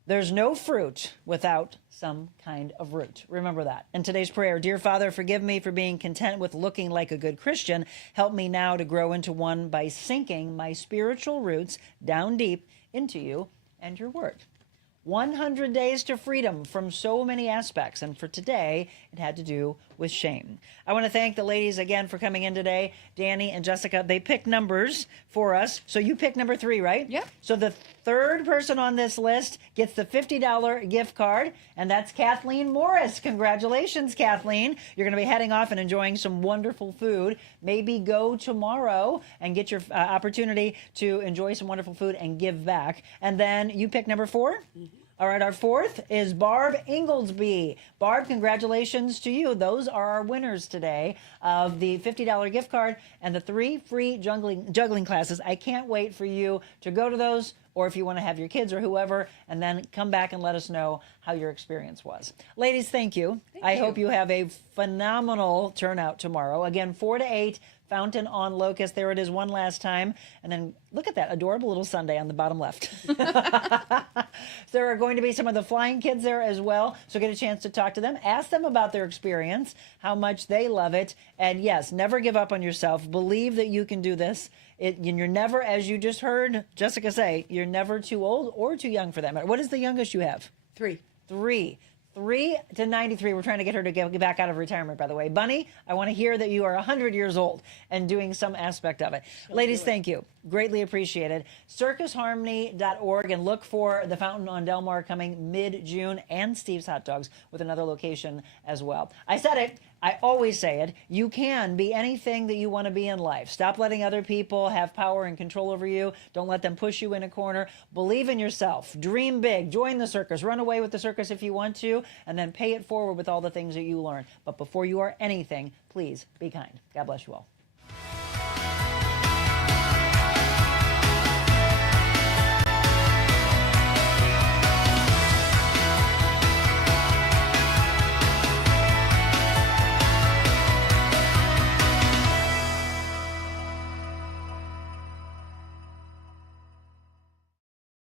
There's no fruit without some kind of root. Remember that. And today's prayer: Dear Father, forgive me for being content with looking like a good Christian. Help me now to grow into one by sinking my spiritual roots down deep into you and your word. 100 days to freedom from so many aspects. And for today, it had to do with shame. I want to thank the ladies again for coming in today. Danny and Jessica, they picked numbers for us. So you picked number 3, right? Yep. So the third person on this list gets the $50 gift card, and that's Kathleen Morris. Congratulations, Kathleen. You're going to be heading off and enjoying some wonderful food. Maybe go tomorrow and get your opportunity to enjoy some wonderful food and give back. And then you pick number 4? Mm-hmm. All right, our fourth is Barb Inglesby. Barb, congratulations to you. Those are our winners today of the $50 gift card and the 3 free juggling classes. I can't wait for you to go to those, or if you want to have your kids or whoever, and then come back and let us know how your experience was. Ladies, thank you. I hope you have a phenomenal turnout tomorrow. Again, 4 to 8. Fountain on Locust. There it is one last time. And then look at that adorable little sundae on the bottom left. There are going to be some of the flying kids there as well. So get a chance to talk to them. Ask them about their experience, how much they love it. And yes, never give up on yourself. Believe that you can do this. You're never, as you just heard Jessica say, you're never too old or too young for that matter. What is the youngest you have? 3. 3 to 93. We're trying to get her to get back out of retirement, by the way. Bunny, I want to hear that you are 100 years old and doing some aspect of it. Ladies, thank you. Greatly appreciated. CircusHarmony.org, and look for the Fountain on Del Mar coming mid-June, and Steve's Hot Dogs with another location as well. I said it. I always say it, you can be anything that you want to be in life. Stop letting other people have power and control over you. Don't let them push you in a corner. Believe in yourself. Dream big. Join the circus. Run away with the circus if you want to, and then pay it forward with all the things that you learn. But before you are anything, please be kind. God bless you all.